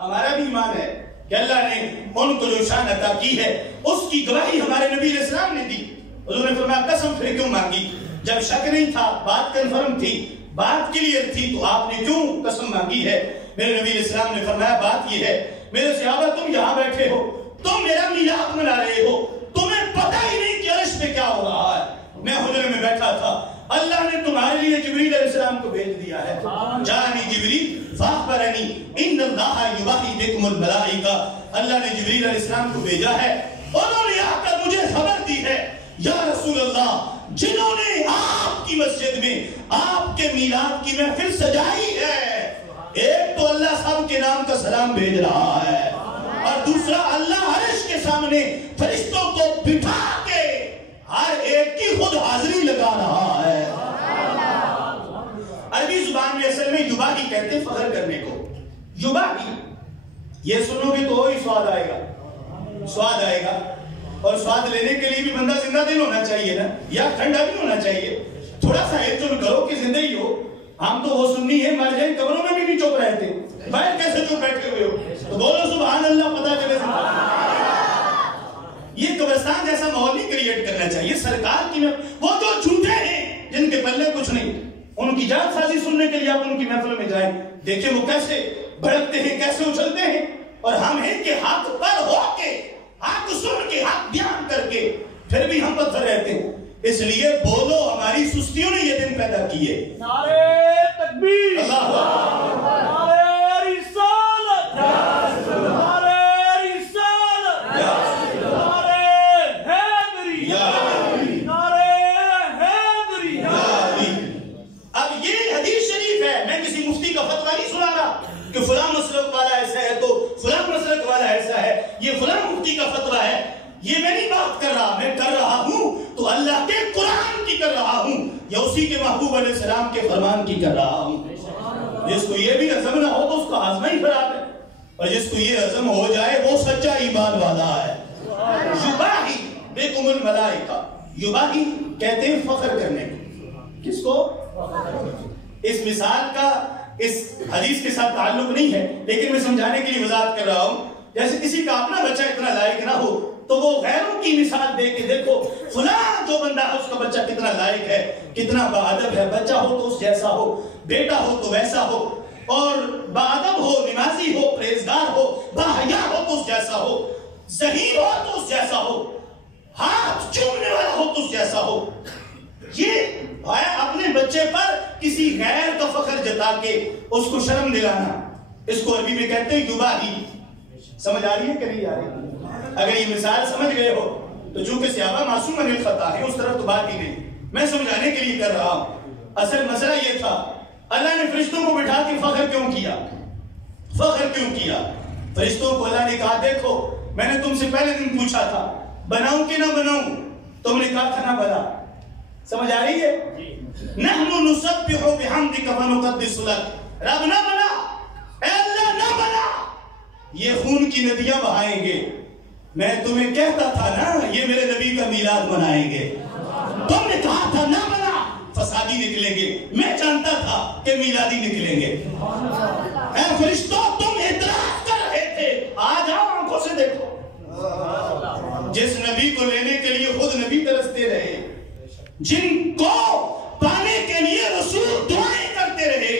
ہمارا بھی ایمان ہے کہ اللہ نے ان کو جو شان عطا کی ہے اس کی گواہی ہمارے نبی علیہ السلام نے دی. حضور نے فرمایا قسم پھر کیوں مانگی؟ جب شک نہیں تھا, بات کنفرم تھی, بات کلیئر تھی, تو آپ نے کیوں قسم مانگی ہے؟ میرے نبی علیہ السلام نے فرمایا بات یہ ہے, میرے صحابہ تم یہاں بیٹھے ہو, تم میرا میلاد منا رہے ہو, تمہیں پتہ ہی نہیں کہ عرش پہ کیا ہو رہا ہے. میں حجرے میں بیٹھا تھا, اللہ نے تمہارے لیے جبریل علیہ السلام کو بھیج دیا ہے. جانی جبریل فاخبرنی ان اللہ یباہی بکم الملائکہ, اللہ نے جبریل علیہ السلام کو بھیجا ہے, انہوں نے آ کر مجھے خبر دی ہے یا رسول اللہ, جنہوں نے آپ کی مسجد میں آپ کے میلاد کی محفل سجائی ہے, ایک تو اللہ صاحب کے نام کا سلام بھیج رہا ہے, اور دوسرا اللہ عرش کے سامنے فرشتوں کو بٹھا کے ہر ایک کی خود حاضری لگا رہا ہے. عربی زبان میں اصل میں یباہی کہتے ہیں فخر کرنے کو. یباہی, یہ سنو گے تو وہی سواد آئے گا, سواد آئے گا. اور سواد لینے کے لیے بھی بندہ زندہ دل ہونا چاہیے نا, یا ٹھنڈا بھی ہونا چاہیے. تھوڑا سا ہلچل کرو کہ زندگی ہو. ہم تو وہ سنی ہے مر جائیں, قبروں میں بھی نہیں چپ رہے تھے, باہر کیسے چپ بیٹھے ہوئے ہو؟ تو بولو سبحان اللہ, پتہ چلے. یہ قبرستان جیسا ماحول نہیں کریٹ کرنا چاہیے. سرکار کی وہ جو جھوٹے ہیں جن کے پلے کچھ نہیں, ان کی جان سازی سننے کے لیے آپ ان کی محفل میں جائیں, دیکھیں وہ کیسے بھڑکتے ہیں, کیسے اچھلتے ہیں. اور ہم ہیں کہ حق پر ہو کے, حق سن کے, حق بیان کر کے, پھر بھی ہم پتھر رہتے ہیں. اس لیے بولو, ہماری سستیوں نے یہ دن پیدا کیے. نعرہ تکبیر, اللہ اکبر, نعرہ رسالت, نعرہ رسالت, نعرہ حیدری, نعرہ حیدری. اب یہ حدیث شریف ہے, میں کسی مفتی کا فتویٰ نہیں سنا رہا کہ فلاں مسلک والا ایسا ہے تو فلاں مسلک والا ایسا ہے, یہ فلاں مفتی کا فتویٰ ہے. یہ میں نہیں بات کر رہا, میں کر رہا ہوں تو اللہ کے قرآن کی کر رہا ہوں, یا اسی کے محبوب علیہ السلام کے فرمان کی کر رہا ہوں. جس کو یہ بھی عزم نہ ہو تو اس کا عزم ہی خراب ہے, اور جس کو یہ عزم ہو جائے وہ سچا ایمان والا ہے. یباہی بکم الملائکہ, یباہی کہتے ہیں فخر کرنے کو. کس کو؟ اس مثال کا اس حدیث کے ساتھ تعلق نہیں ہے, لیکن میں سمجھانے کے لیے وضاحت کر رہا ہوں. جیسے کسی کا اپنا بچہ اتنا لائق نہ ہو تو وہ غیروں کی مثال دے کے دیکھو فلاں جو بندہ ہے اس کا بچہ کتنا لائق ہے، کتنا باادب ہے، بچہ ہو تو اس جیسا ہو، بیٹا ہو تو ویسا ہو، اور باادب ہو، نمازی ہو، پرہیزگار ہو، باحیا ہو تو اس جیسا ہو، ذہین ہو تو اس جیسا ہو، ہاتھ چومنے والا ہو تو اس جیسا ہو۔ یہ اپنے بچے پر کسی غیر کا فخر جتا کے اس کو شرم دلانا، اس کو عربی میں کہتے ہیں یباہی۔ سمجھ آ رہی ہے کہ نہیں آ رہی؟ اگر یہ مثال سمجھ گئے ہو تو چونکہ صحابہ معصوم عن الخطا ہے، اس طرح تو بات ہی نہیں، میں سمجھانے کے لیے کر رہا ہوں۔ اصل مسئلہ یہ تھا اللہ نے فرشتوں کو بٹھا کے فخر کیوں کیا؟ فخر کیوں کیا؟ فرشتوں کو اللہ نے کہا دیکھو میں نے تم سے پہلے دن پوچھا تھا بناؤں کہ نہ بناؤں، تم نے کہا تھا نہ بنا۔ سمجھ آ رہی ہے؟ نحن نسبح بحمدک ونقدس لک، رب نہ بنا، اے اللہ نہ بنا، یہ خون کی ندیاں بہائیں گے۔ میں تمہیں کہتا تھا نا یہ میرے نبی کا میلاد منائیں گے، تم نے کہا تھا نہ بنا، فسادی نکلیں گے، میں جانتا تھا کہ میلادی نکلیں گے۔ اے فرشتوں تم اعتراض کر رہے تھے، آ جاؤ آنکھوں سے دیکھو۔ جس نبی کو لینے کے لیے خود نبی ترستے رہے، جن کو پانے کے لیے رسول دعائیں کرتے رہے،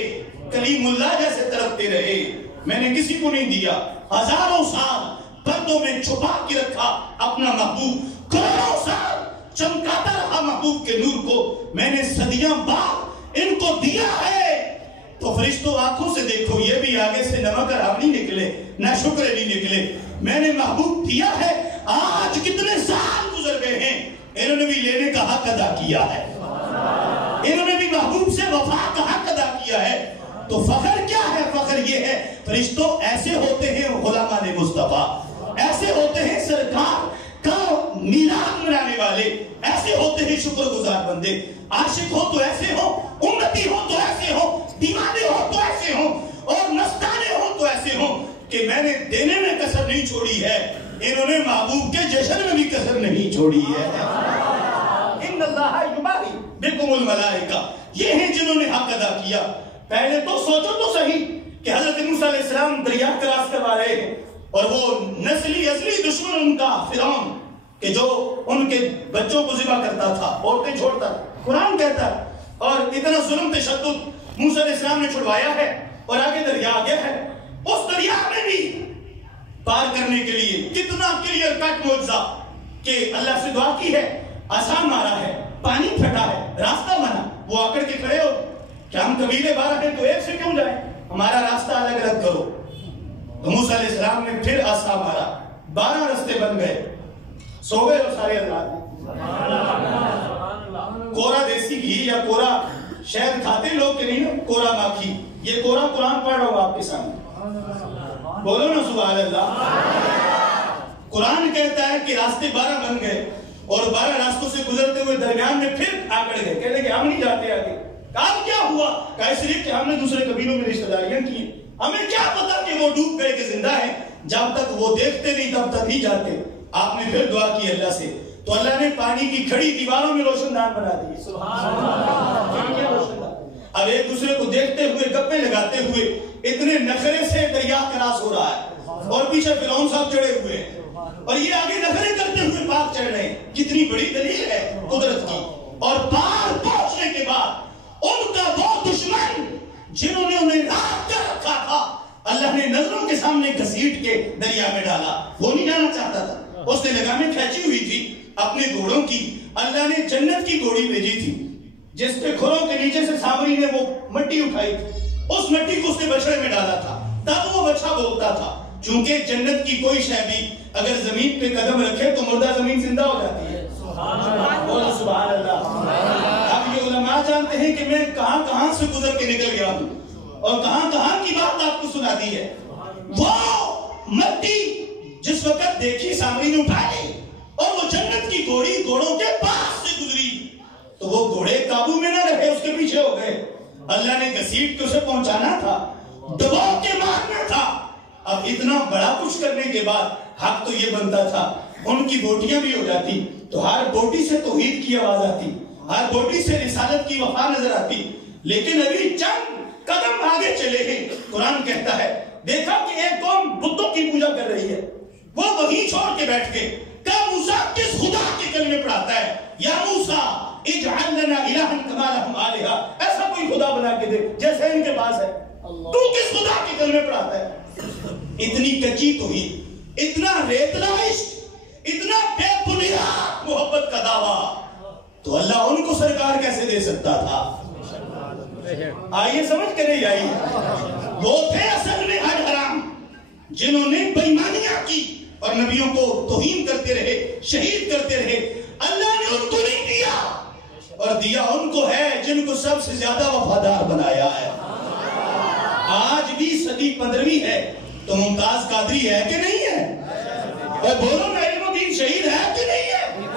کلیم اللہ جیسے تڑپتے رہے، میں نے کسی کو نہیں دیا۔ ہزاروں سال پردوں میں چھپا کے رکھا اپنا محبوب، کروڑوں سال چمکاتا رہا محبوب کے نور کو، میں نے صدیاں بعد ان کو دیا ہے۔ تو فرشتوں آنکھوں سے دیکھو، یہ بھی آگے سے نمک اور ہم نہیں نکلے، نہ شکر نہیں نکلے، میں نے محبوب دیا ہے۔ آج کتنے سال گزر گئے ہیں، انہوں نے بھی لینے کا حق ادا کیا ہے، انہوں نے بھی محبوب سے وفا کا حق ادا کیا ہے۔ تو فخر کیا ہے؟ فخر یہ ہے فرشتوں ایسے ہوتے ہیں غلامان مصطفیٰ، ایسے ہوتے ہیں سرکار کا میلاد منانے والے، ایسے ہوتے ہیں شکر گزار بندے۔ عاشق ہو تو ایسے ہو، امتی ہو تو ایسے ہو، دیوانے ہو تو ایسے ہو، اور مستانے ہو تو ایسے ہو کہ میں نے دینے میں کسر نہیں چھوڑی ہے، انہوں نے محبوب کے جشن میں بھی کسر نہیں چھوڑی ہے۔ ان اللہ یباہی بکم الملائکہ، یہ ہیں جنہوں نے حق ادا کیا۔ پہلے تو سوچو تو صحیح کہ حضرت موسیٰ علیہ السلام دریا کراس کروا رہے ہیں، اور وہ نسلی ازلی دشمن ان کا فرعون کہ جو ان کے بچوں کو ذبح کرتا تھا، عورتیں چھوڑتا تھا، قرآن کہتا ہے، اور اتنا ظلم تشدد موسیٰ علیہ السلام نے چھڑوایا ہے، اور آگے دریا آگیا ہے۔ اس دریا میں بھی پار کرنے کے لیے کتنا کلیئر کٹ معجزہ کہ اللہ سے دعا کی ہے، آسان مارا ہے، پانی پھٹا ہے، راستہ بنا، وہ آ کر کے کھڑے ہو کہ ہم قبیلے 12 ہیں تو ایک سے کیوں جائیں، ہمارا راستہ الگ الگ کرو۔ تو موسیٰ علیہ السلام نے پھر آسا مارا، 12 راستے بن گئے، سو گئے اور سارے حضرات۔ کورا دیسی گھی یا کورا شہد کھاتے لوگ کہ نہیں، کورا ماکھی، یہ کورا قرآن پڑھ رہا ہوں آپ کے سامنے، بولو نا سبحان اللہ۔ قرآن کہتا ہے کہ راستے 12 بن گئے، اور 12 راستوں سے گزرتے ہوئے درمیان میں پھر آکڑ گئے، کہتے ہیں کہ ہم نہیں جاتے آگے۔ کہا کیا ہوا؟ کہا اس لیے کہ ہم نے دوسرے قبیلوں میں رشتہ داریاں کی، ہمیں کیا پتا کہ وہ ڈوب گئے کہ زندہ ہیں، جب تک وہ دیکھتے نہیں تب تک نہیں جاتے۔ آپ نے پھر دعا کی اللہ سے، تو اللہ نے پانی کی کھڑی دیواروں میں روشن دان بنا دیے۔ سبحان اللہ۔ اب ایک دوسرے کو دیکھتے ہوئے گپے لگاتے ہوئے اتنے نخرے سے دریا کراس ہو رہا ہے، اور پیچھے فرعون صاحب چڑھے ہوئے ہیں، اور یہ آگے نخرے کرتے ہوئے پاک چڑھ رہے ہیں۔ کتنی بڑی دلیل ہے قدرت کی۔ اور پار پہنچنے کے بعد ان کا وہ دشمن جنہوں نے انہیں رات کر رکھا تھا، اللہ نے نظروں کے سامنے گھسیٹ کے دریا میں ڈالا۔ وہ نہیں جانا چاہتا تھا، اس نے لگامیں کھینچی ہوئی تھی اپنے گھوڑوں کی۔ اللہ نے جنت کی گھوڑی بھیجی تھی جس کے کھروں کے نیچے سے سامری نے وہ مٹی اٹھائی تھی، اس مٹی کو اس نے بچڑے میں ڈالا تھا، تب وہ بچہ بولتا تھا۔ چونکہ جنت کی کوئی شے بھی اگر زمین پہ قدم رکھے تو مردہ زمین زندہ ہو جاتی ہے۔ سبحان اللہ۔ اب یہ علماء جانتے ہیں کہ میں کہاں کہاں سے گزر کے نکل گیا ہوں، اور کہاں کہاں کی بات آپ کو سنا دی ہے۔ وہ مٹی جس وقت دیکھی سامری نے اٹھائی، اور وہ جنت کی گھوڑی گھوڑوں کے پاس سے گزری، تو وہ گھوڑے قابو میں نہ رہے، اس کے پیچھے ہو گئے۔ اللہ نے گھسیٹ کے اسے پہنچانا تھا، دبا کے مارنا تھا۔ اب اتنا بڑا کچھ کرنے کے بعد حق تو یہ بنتا تھا ان کی بوٹیاں بھی ہو جاتی، تو ہر بوٹی سے توحید کی آواز آتی، ہر بوٹی سے رسالت کی وفا نظر آتی۔ لیکن ابھی چند قدم آگے چلے ہیں، قرآن کہتا ہے دیکھا کہ ایک قوم بتوں کی پوجا کر رہی ہے، وہیں چھوڑ کے بیٹھ کے کہا موسیٰ کس خدا کے کلمے پڑھاتا ہے؟ یا موسیٰ اجعل لنا الہا کما لہم آلہہ، ایسا کوئی خدا بنا کے دے جیسے ان کے پاس ہے، تو کس خدا کے کلمے پڑھاتا ہے؟ اتنی کچی توحید، اتنا ریتلا عشق، اتنا بے بنیاد محبت کا دعویٰ، تو اللہ ان کو سرکار کیسے دے سکتا تھا؟ آئیے سمجھ کے نہیں آئی؟ وہ تھے اصل میں حج حرام جنہوں نے بےایمانیاں کی اور نبیوں کو توہین کرتے رہے، شہید کرتے رہے. اللہ نے ان کو نہیں دیا، اور دیا ان کو ہے جن کو سب سے زیادہ وفادار بنایا ہے. آج بھی صدی 15ویں ہے تو ممتاز قادری ہے کہ نہیں ہے؟ اور بولو نا علم الدین شہید ہے کہ نہیں ہے؟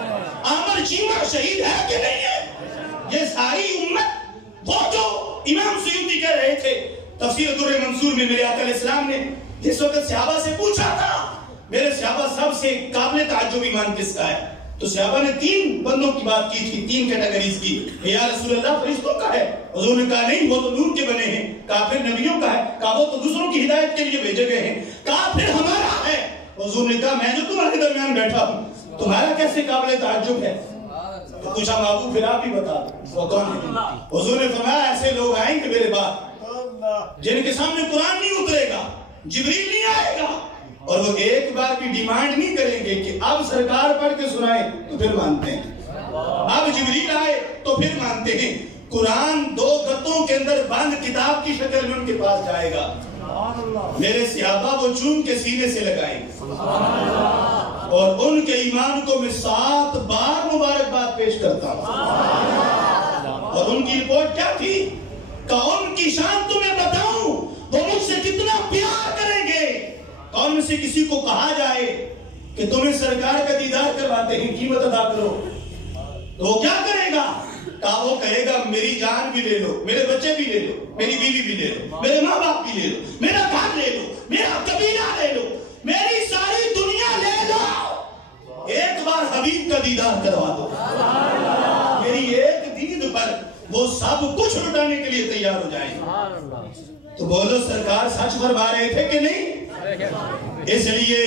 عامر چیمہ شہید ہے کہ نہیں ہے؟ یہ ساری امت، وہ جو امام سیوطی کہہ رہے تھے تفسیر در منصور میں، میرے آقا علیہ السلام نے جس وقت صحابہ سے پوچھا تھا میرے صحابہ سب سے قابل تعجب ایمان کس کا ہے، تو صحابہ نے 3 بندوں کی بات کی تھی، 3 کیٹیگریز کی. یا رسول اللہ فرشتوں کا ہے؟ حضور نے کہا نہیں، وہ تو نور کے بنے ہیں. کہا پھر نبیوں کا ہے؟ کہا وہ تو دوسروں کی ہدایت کے لیے بھیجے گئے ہیں. کہا پھر ہمارا ہے؟ حضور نے کہا میں جو تمہارے درمیان بیٹھا ہوں تمہارا کیسے قابل تعجب ہے؟ تو پوچھا محبوب پھر آپ ہی بتا دو وہ کون ہے؟ حضور نے فرمایا ایسے لوگ آئیں گے میرے بعد جن کے سامنے قرآن نہیں اترے گا، جبریل نہیں آئے گا، اور وہ ایک بار بھی ڈیمانڈ نہیں کریں گے کہ اب سرکار پڑھ کے سنائیں تو پھر مانتے ہیں، اب جبریل آئے تو پھر مانتے ہیں. قرآن 2 گتوں کے اندر بند کتاب کی شکل میں ان کے پاس جائے گا. میرے صحابہ وہ چوم کے سینے سے لگائیں اور ان کے ایمان کو میں 7 بار مبارکباد پیش کرتا ہوں. اور ان کی رپورٹ کیا تھی کہ ان کی شان تمہیں بتاؤں، وہ مجھ سے کتنا پیار کریں گے. کون میں سے کسی کو کہا جائے کہ تمہیں سرکار کا دیدار کرواتے ہیں، قیمت ادا کرو، تو وہ کیا کرے گا؟ کہا وہ کہے گا میری جان بھی لے لو، میرے بچے بھی لے لو، میری بیوی بھی لے لو، میرے ماں باپ بھی لے لو، میرا گھر لے لو، میرا قبیلہ لے لو، میری ساری دنیا لے لو، ایک بار حبیب کا دیدار کروا دو. میری ایک دید پر وہ سب کچھ لٹانے کے لیے تیار ہو جائیں. تو بولو سرکار سچ فرما رہے تھے کہ نہیں؟ اس لیے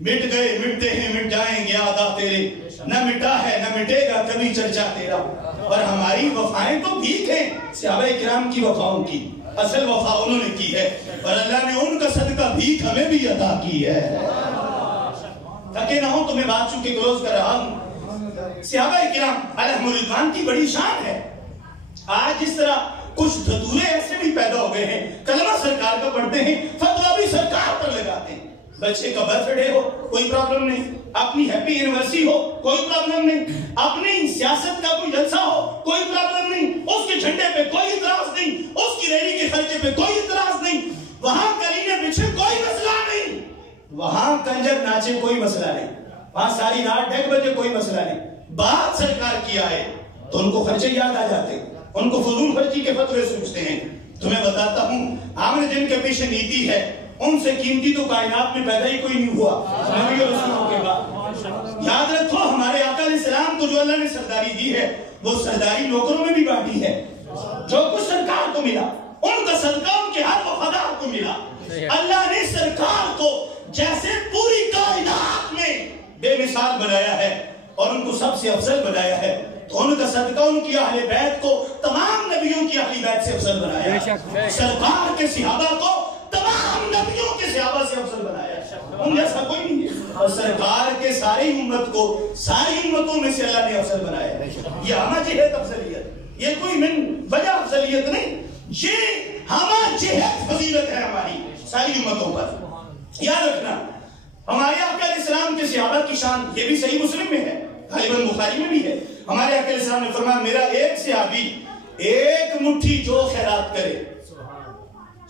مٹ گئے مٹتے ہیں مٹ جائیں گے آدھا تیرے، نہ مٹا ہے نہ مٹے گا کبھی چرچا تیرا. اور ہماری وفائیں تو ٹھیک ہیں صحابہ کرام کی وفاؤں کی، اصل وفا انہوں نے کی ہے، اور اللہ نے ان کا صدقہ بھیک ہمیں بھی عطا کی ہے. تھکے نہ ہوں تو میں بات چونکہ کلوز کر رہا ہوں. صحابہ کرام علیہم الرضوان کی بڑی شان ہے. آج اس طرح کچھ دھتورے ایسے بھی پیدا ہو گئے ہیں، کلمہ سرکار کا پڑھتے ہیں، فتویٰ بھی سرکار پر لگاتے ہیں. بچے کا برتھ ڈے ہو کوئی پرابلم نہیں، اپنی ہیپی اینیورسری ہو کوئی پرابلم نہیں، اپنی سیاست کا کوئی جلسہ ہو کوئی پرابلم نہیں، اس کے جھنڈے پہ کوئی اعتراض نہیں، اس کی ریلی کے خرچے پہ کوئی اعتراض نہیں، وہاں کلینے پیچھے کوئی مسئلہ نہیں، وہاں کنجر ناچے کوئی مسئلہ نہیں، وہاں ساری رات ڈیک بجے کوئی مسئلہ نہیں. بات سرکار کی آئے تو ان کو خرچے یاد آ جاتے، ان کو فضول خرچی کے فتوے سوچتے ہیں. تمہیں بتاتا ہوں ہم جن کے پیچھے نیتی ہے ان سے قیمتی تو کائنات میں پیدا ہی کوئی نہیں ہوا نبی اور رسولوں کے بعد. یاد رکھو ہمارے آقا علیہ السلام کو جو اللہ نے سرداری دی ہے وہ سرداری نوکروں میں بھی بانٹی ہے. جو کچھ سرکار کو ملا ان کا صدقہ ان کے ہر وفادار کو ملا. اللہ نے سرکار کو جیسے پوری کائنات میں بے مثال بنایا ہے اور ان کو سب سے افضل بنایا ہے، تو ان کا صدقہ ان کی اہل بیت کو تمام نبیوں کی اہل بیت سے افضل بنایا ہے. سرکار کے صحابہ کو تمام نبیوں کے صحابہ سے افضل بنایا ہے، ان جیسا کوئی نہیں ہے. اور سرکار کے ساری امت کو ساری امتوں میں سے اللہ نے افضل بنایا ہے. یہ ہمہ جہت افضلیت، یہ کوئی من وجہ افضلیت نہیں، یہ ہمہ جہت فضیلت ہے ہماری ساری امتوں پر. یاد رکھنا ہمارے آقا علیہ السلام کے صحابہ کی شان یہ بھی صحیح مسلم میں ہے، غالباً بخاری میں بھی ہے. ہمارے آقا علیہ السلام نے فرمایا میرا ایک صحابی ایک مٹھی جو خیرات کرے.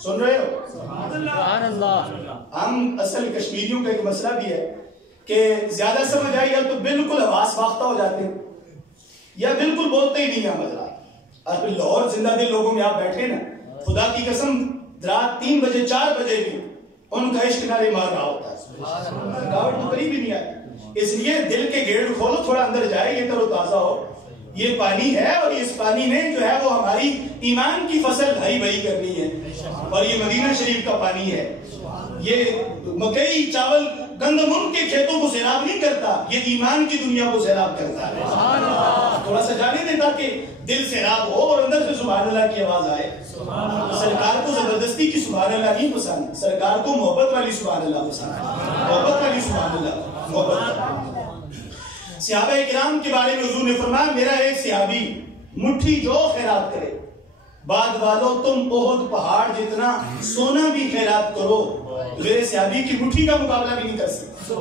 سن رہے ہو؟ سبحان اللہ. ہم اصل کشمیریوں کا ایک مسئلہ بھی ہے کہ زیادہ سمجھ آئی یا تو بالکل حواس باختہ ہو جاتے ہیں یا بالکل بولتے ہی نہیں ہے مسئلہ. اور لاہور زندہ دل لوگوں میں آپ بیٹھے نا، خدا کی قسم رات 3 بجے 4 بجے بھی ان کا عشق نعرے مار رہا ہوتا ہے، رکاوٹ تو قریب ہی نہیں آتی. اس لیے دل کے گیٹ کھولو، تھوڑا اندر جائے، یہ تر و تازہ ہو. یہ پانی ہے اور اس پانی نے جو ہے وہ ہماری ایمان کی فصل ہری بھری کرنی ہے، اور یہ مدینہ شریف کا پانی ہے. یہ مکئی چاول گندم ان کے کھیتوں کو سیراب نہیں کرتا، یہ ایمان کی دنیا کو سیراب کرتا ہے۔ تھوڑا سا جانے دے تاکہ دل سیراب ہو اور اندر سے سبحان اللہ کی آواز آئے۔ سرکار کو زبردستی کی سبحان اللہ نہیں پسند، سرکار کو محبت والی سبحان اللہ پسند، محبت والی سبحان اللہ، محبت۔ صحابہ کرام کے بارے میں حضور نے فرمایا میرا ایک صحابی مٹھی جو خیرات کرے، بعد والوں تم احد پہاڑ جتنا سونا بھی خیرات کرو، میرے صحابی کی مٹھی کا مقابلہ بھی نہیں کر سکتے،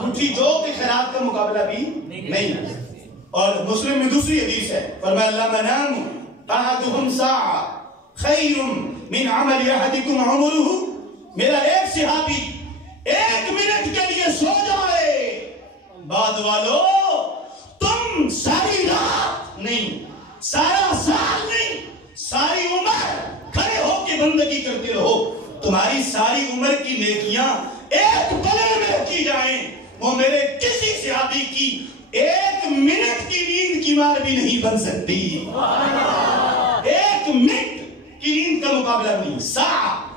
مٹھی جو کے خیرات کا مقابلہ بھی نہیں کر سکتے۔ اور مسلم میں دوسری حدیث ہے، فرمایا لا منام احدهم ساعة خیر من عمل احدکم عمره، میرا ایک صحابی ایک منٹ کے لیے سو جائے، بعد والو تم ساری رات نہیں، سارا سال نہیں، ساری عمر کھڑے ہو کے بندگی کرتے رہو، تمہاری ساری عمر کی نیکیاں ایک پلے میں رکھی جائیں، وہ میرے کسی صحابی کی ایک منٹ کی نیند کی مار بھی نہیں بن سکتی، ایک منٹ کی نیند کا مقابلہ نہیں،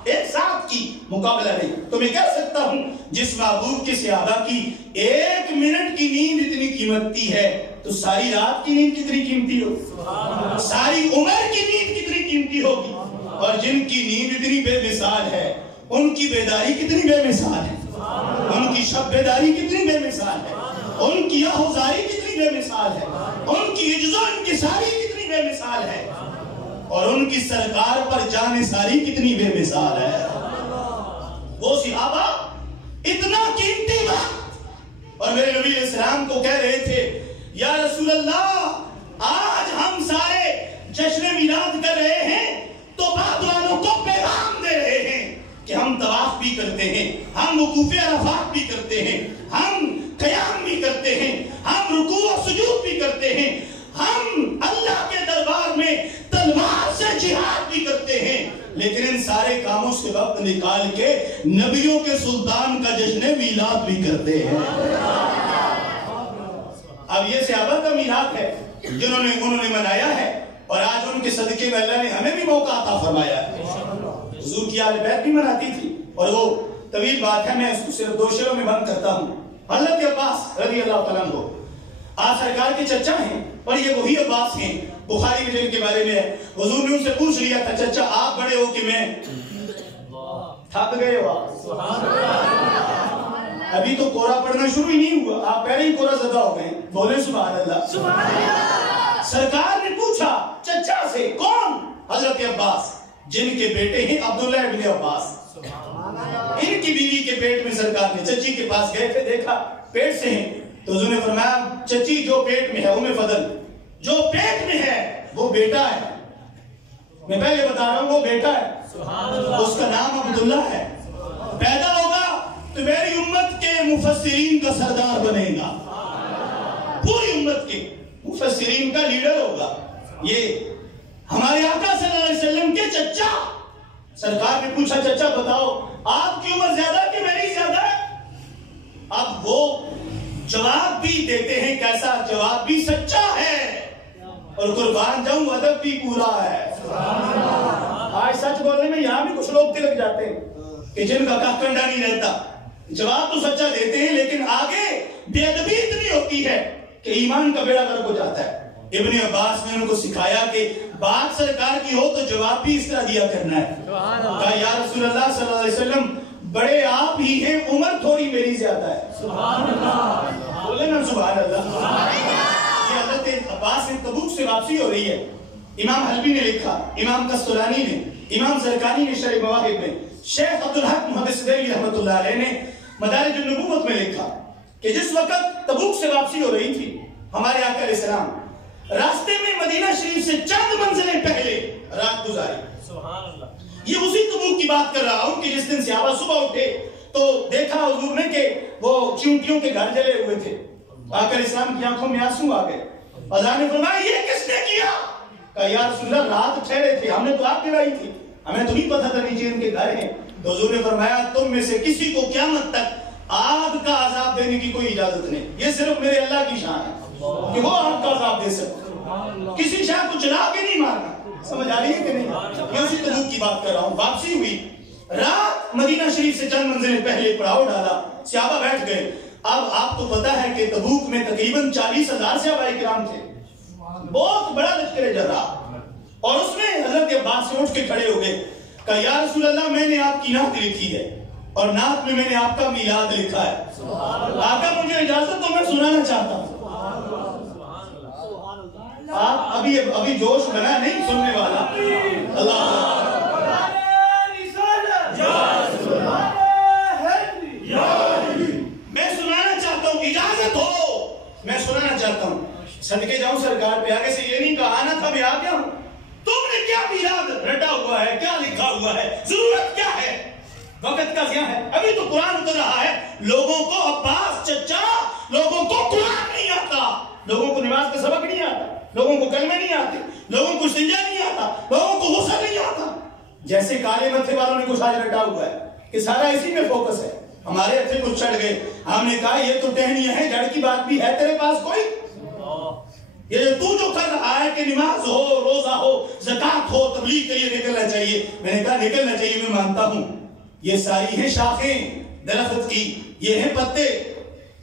ایک ساتھ کی مقابلہ نہیں۔ تو میں کہہ سکتا ہوں جس محبوب کے صحابہ کی ایک منٹ کی نیند اتنی قیمتی ہے تو ساری رات کی نیند کتنی قیمتی ہوگی، ساری عمر کی نیند کتنی قیمتی ہوگی۔ اور جن کی نیند اتنی بے مثال ہے ان کی بیداری کتنی بے مثال ہے، ان کی شب بیداری کتنی بے مثال ہے، ان کی آہوزاری کتنی بے مثال ہے، ان کی عجز و انکساری کتنی بے مثال ہے، اور ان کی سرکار پر جان ساری کتنی بے مثال ہے۔ وہ صحابہ اتنا قیمتی وقت، اور میرے نبی علیہ السلام کو کہہ رہے تھے یا رسول اللہ آج ہم سارے جشن میلاد کر رہے ہیں تو بعد والوں کو پیغام دے رہے ہیں کہ ہم طواف بھی کرتے ہیں، ہم وقوف عرفات بھی کرتے ہیں، ہم قیام بھی کرتے ہیں، ہم رکوع و سجود بھی کرتے ہیں، ہم اللہ کے دربار میں تلوار سے جہاد بھی کرتے ہیں، لیکن ان سارے کاموں سے وقت نکال کے نبیوں کے سلطان کا جشن میلاد بھی کرتے ہیں۔ اب یہ صحابہ کا میلاد ہے انہوں نے منایا ہے، اور آج ان کے صدقے میں اللہ نے ہمیں بھی موقع عطا فرمایا ہے۔ حضور کی آل بیت بھی مناتی تھی، اور وہ طویل بات ہے، میں اس کو صرف 2 شعروں میں بند کرتا ہوں۔ حضرت عباس رضی اللہ تعالیٰ عنہ آپ سرکار کے چچا ہیں، اور یہ وہی عباس ہیں بخاری میں جن کے بارے میں ہے۔ حضور نے ان سے پوچھ لیا تھا چچا آپ بڑے ہو کہ میں تھک گئے ہو، ابھی تو قرآن پڑھنا شروع ہی نہیں ہوا، آپ پہلے ہی قرآن زدہ ہو گئے، بولے سبحان اللہ۔ سرکار نے پوچھا چچا سے کون؟ حضرت عباس جن کے بیٹے ہیں عبداللہ ابن عباس، ان کی بیوی کے پیٹ میں سرکار نے چچی کے پاس گئے تھے، دیکھا پیٹ سے ہیں، تو حضور نے فرمایا چچی جو پیٹ میں ہے ام فضل، جو پیٹ میں ہے وہ بیٹا ہے، میں پہلے بتا رہا ہوں وہ بیٹا ہے، اس کا نام عبداللہ ہے، پیدا ہوگا تو میری امت کے مفسرین کا سردار بنے گا، پوری امت کے مفسرین کا لیڈر ہوگا، یہ ہمارے آقا صلی اللہ علیہ وسلم کے چچا۔ سرکار نے پوچھا چچا بتاؤ آپ کی عمر زیادہ ہے کہ میری زیادہ ہے؟ اب وہ جواب بھی دیتے ہیں، کیسا جواب بھی سچا ہے، اور قربان جاؤں ادب بھی پورا ہے۔ آج سچ بولنے میں یہاں بھی کچھ لوگ تلک جاتے ہیں کہ جن کا کنڈا نہیں رہتا، جواب تو سچا دیتے ہیں لیکن آگے بے ادبی اتنی ہوتی ہے کہ ایمان کا بیڑا غرق ہو جاتا ہے۔ ابن عباس نے ان کو سکھایا کہ بات سرکار کی ہو تو جواب بھی اس طرح دیا کرنا ہے۔ کہا یا رسول اللہ صلی اللہ علیہ وسلم بڑے آپ ہی ہیں، عمر تھوڑی میری زیادہ ہے۔ سبحان اللہ، بولے نا سبحان اللہ۔ یہ حضرت عباس نے تبوک سے واپسی ہو رہی ہے، امام حلبی نے لکھا، امام قسطلانی نے، امام زرقانی نے شرح مواہب میں، شیخ عبدالحق محدث دہلوی رحمۃ اللہ علیہ نے مدارج النبوت میں لکھا کہ جس وقت تبوک سے واپسی ہو رہی تھی ہمارے آقا علیہ السلام راستے میں مدینہ شریف سے چند منزلیں پہلے رات گزاری۔ سبحان اللہ۔ یہ اسی تبوک کی بات کر رہا ہوں کہ جس دن صحابہ صبح اٹھے تو دیکھا حضور نے کہ وہ چیونٹیوں کے گھر جلے ہوئے تھے، آقا علیہ السلام کی آنکھوں میں آنسو آ گئے، حضرت نے فرمایا یہ کس نے کیا؟ کہا یا رسول اللہ رات ٹھہرے تھے، ہم نے تو آگ جلائی تھی، ہمیں تو نہیں پتہ تھا نیچے ان کے گھر ہیں۔ تو حضور نے فرمایا تم میں سے کسی کو قیامت تک آگ کا عذاب دینے کی کوئی اجازت نہیں، یہ صرف میرے اللہ کی شان ہے کہ وہ آگ کا عذاب دے سکتے، کسی شاہ کو جلا کے نہیں مارنا۔ سمجھ آ رہی ہے کہ نہیں؟ میں اسی تبوک کی بات کر رہا ہوں۔ واپسی ہوئی رات مدینہ شریف سے چند منزلیں پہلے پڑاؤ ڈالا، صحابہ بیٹھ گئے۔ اب آپ کو پتا ہے کہ تبوک میں تقریباً 40,000 صحابہ کرام تھے، بہت بڑا لشکر جرہ، اور اس میں حضرت عباس سے اٹھ کے کھڑے ہو گئے، کہا یا رسول اللہ میں نے آپ کی نعت لکھی ہے اور نعت میں نے آپ کا میلاد لکھا ہے، آقا مجھے اجازت تو میں سنانا چاہتا ہوں۔ آپ ابھی جوش بنا نہیں سننے والا، اللہ میں سنانا چاہتا ہوں، اجازت ہو میں سنانا چاہتا ہوں۔ صدقے جاؤں سرکار پہ، آگے سے یہ نہیں کہا آنا تھا میں آ گیا ہوں، تم نے کیا میلاد رٹا ہوا ہے، کیا لکھا ہوا ہے، ضرورت کیا ہے، وقت کا ضیاع ہے۔ ابھی تو قرآن اتر رہا ہے، لوگوں کو عباس چچا، لوگوں کو قرآن نہیں آتا، لوگوں کو نماز کا سبق نہیں آتا، لوگوں کو کلمے نہیں آتے، لوگوں کو استنجا نہیں آتا، لوگوں کو غسل نہیں آتا، جیسے کالے متھے والوں نے کچھ آج رٹا ہوا ہے کہ سارا اسی میں فوکس ہے۔ ہمارے ہتھے کچھ چڑھ گئے، ہم نے کہا یہ تو ٹہنیاں ہیں، جڑ کی بات بھی ہے تیرے پاس کوئی؟ یہ جو کر رہا ہے کہ نماز ہو، روزہ ہو، زکات ہو، تبلیغ کے لیے نکلنا چاہیے، میں نے کہا نکلنا چاہیے، میں مانتا ہوں، یہ ساری ہیں شاخیں درخت کی، یہ ہیں پتے،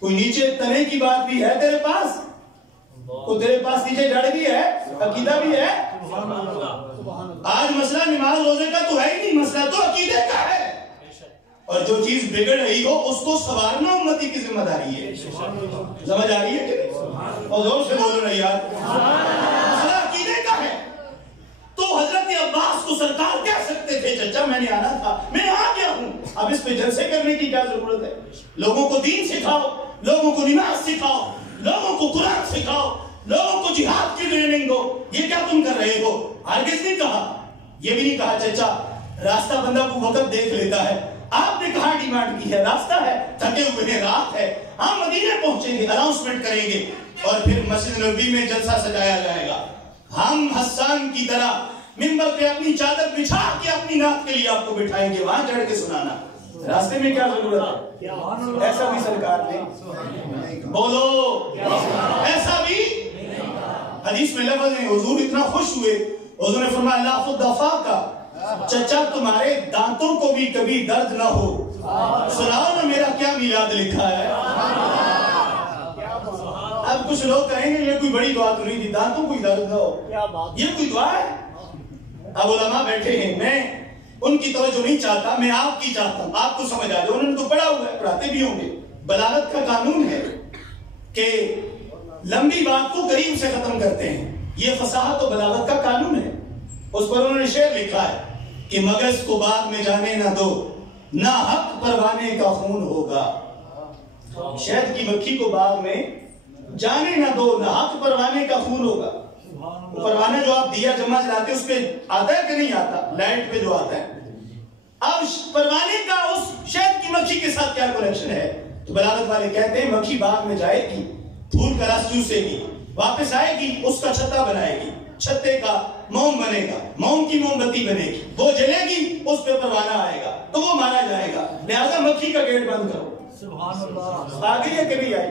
کوئی نیچے تنے کی بات بھی ہے تیرے پاس؟ تو تیرے پاس نیچے جڑ بھی ہے، عقیدہ بھی ہے؟ آج مسئلہ نماز روزے کا تو ہے ہی نہیں، مسئلہ تو عقیدے کا ہے، اور جو چیز بگڑ رہی ہو اس کو سنوارنا امتی کی ذمہ داری ہے۔ سمجھ آ رہی ہے کہ نہیں؟ اور زور سے بولو نا یار، مسئلہ عقیدے کا ہے۔ تو حضرت عباس کو سرکار کہہ سکتے تھے چچا میں نے آنا تھا، میں آ گیا ہوں، اب اس پہ جلسے کرنے کی کیا ضرورت ہے؟ لوگوں کو دین سکھاؤ، لوگوں کو نماز سکھاؤ، لوگوں کو قرآن سکھاؤ، لوگوں کو جہاد کی ٹریننگ دو، یہ کیا تم کر رہے ہو؟ ہرگز نہیں کہا، یہ بھی نہیں کہا چچا راستہ بندہ کو وقت دیکھ لیتا ہے، آپ نے کہا ڈیمانڈ کی ہے، راستہ ہے، تھکے ہوئے ہیں، رات ہے، ہم مدینے پہنچیں گے، اناؤنسمنٹ کریں گے اور پھر مسجد نبوی میں جلسہ سجایا جائے گا، ہم حسان کی طرح منبر پہ اپنی چادر بچھا کے اپنی نعت کے لیے آپ کو بٹھائیں گے، وہاں چڑھ کے سنانا، راستے میں کیا ضرورت ہے؟ ایسا بھی سرکار نے بولو، ایسا بھی حدیث میں لفظ ہے، حضور اتنا خوش ہوئے، حضور نے فرمایا لا خدفا کا، چچا تمہارے دانتوں کو بھی کبھی درد نہ ہو، سناؤ نا میرا کیا میلاد لکھا ہے۔ اب کچھ لوگ کہیں گے یہ کوئی بڑی دعا تو نہیں تھی، دانتوں کو درد نہ ہو، یہ کوئی دعا ہے؟ اب علماء بیٹھے ہیں، میں ان کی توجہ نہیں چاہتا، میں آپ کی چاہتا ہوں، آپ کو سمجھ آ جائے، انہوں نے تو پڑھا ہوا ہے، پڑھاتے بھی ہوں گے، بلاغت کا قانون ہے کہ لمبی بات کو قریب سے ختم کرتے ہیں، یہ فصاحت و بلاغت کا قانون ہے۔ اس پر انہوں نے شعر لکھا ہے کہ مگس کو باغ میں جانے نہ دو، نہ حق پروانے کا خون ہوگا، شہد کی مکھی کو باغ میں جانے نہ دو، نہ حق پروانے کا خون ہوگا۔ پروانہ جو آپ دیا جمع چلاتے اس پہ آتا ہے کہ نہیں آتا؟ لائٹ پہ جو آتا ہے، اب پروانے کا اس شہد کی مکھی کے ساتھ کیا کنیکشن ہے؟ تو بلاغت والے کہتے ہیں مکھی باغ میں جائے گی، پھول کا رس چوسے گی، واپس آئے گی، اس کا چھتا بنائے گی، چھتے کا موم بنے گا، موم کی موم بتی بنے گی، وہ جلے گی، اس پہ پروانہ آئے گا تو وہ مارا جائے گا، لہذا مکھی کا گیٹ بند کرو۔ آگے یہ کبھی آئی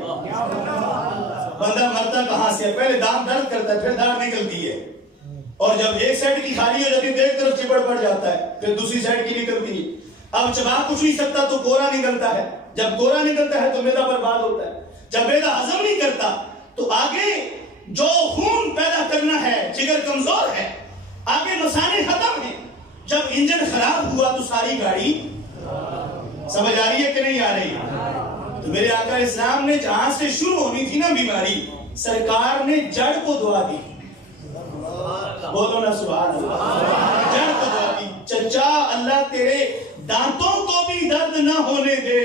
بندہ مرتا کہاں سے؟ پہلے دانت درد کرتا ہے، پھر داڑھ نکلتی ہے، اور جب ایک سائڈ کی خالی ہو جاتی ہے تو ایک طرف چپڑ پڑ جاتا ہے، پھر دوسری سائڈ کی نکلتی ہے، اب چبا کچھ نہیں سکتا تو کورا نکلتا ہے، جب کورا نکلتا ہے تو میدا برباد ہوتا ہے، جب میدا ہضم نہیں کرتا تو آگے جو خون پیدا کرنا ہے، جگر کمزور ہے، آگے مسانے ختم ہیں، جب انجن خراب ہوا تو ساری گاڑی، سمجھ آ رہی ہے کہ نہیں آ رہی؟ تو میرے آقا اسلام نے جہاں سے شروع ہونی تھی نا بیماری، سرکار نے جڑ کو دعا دی، بولو نا سبحان اللہ، جڑ کو دعا دی، چچا اللہ تیرے دانتوں کو بھی درد نہ ہونے دے،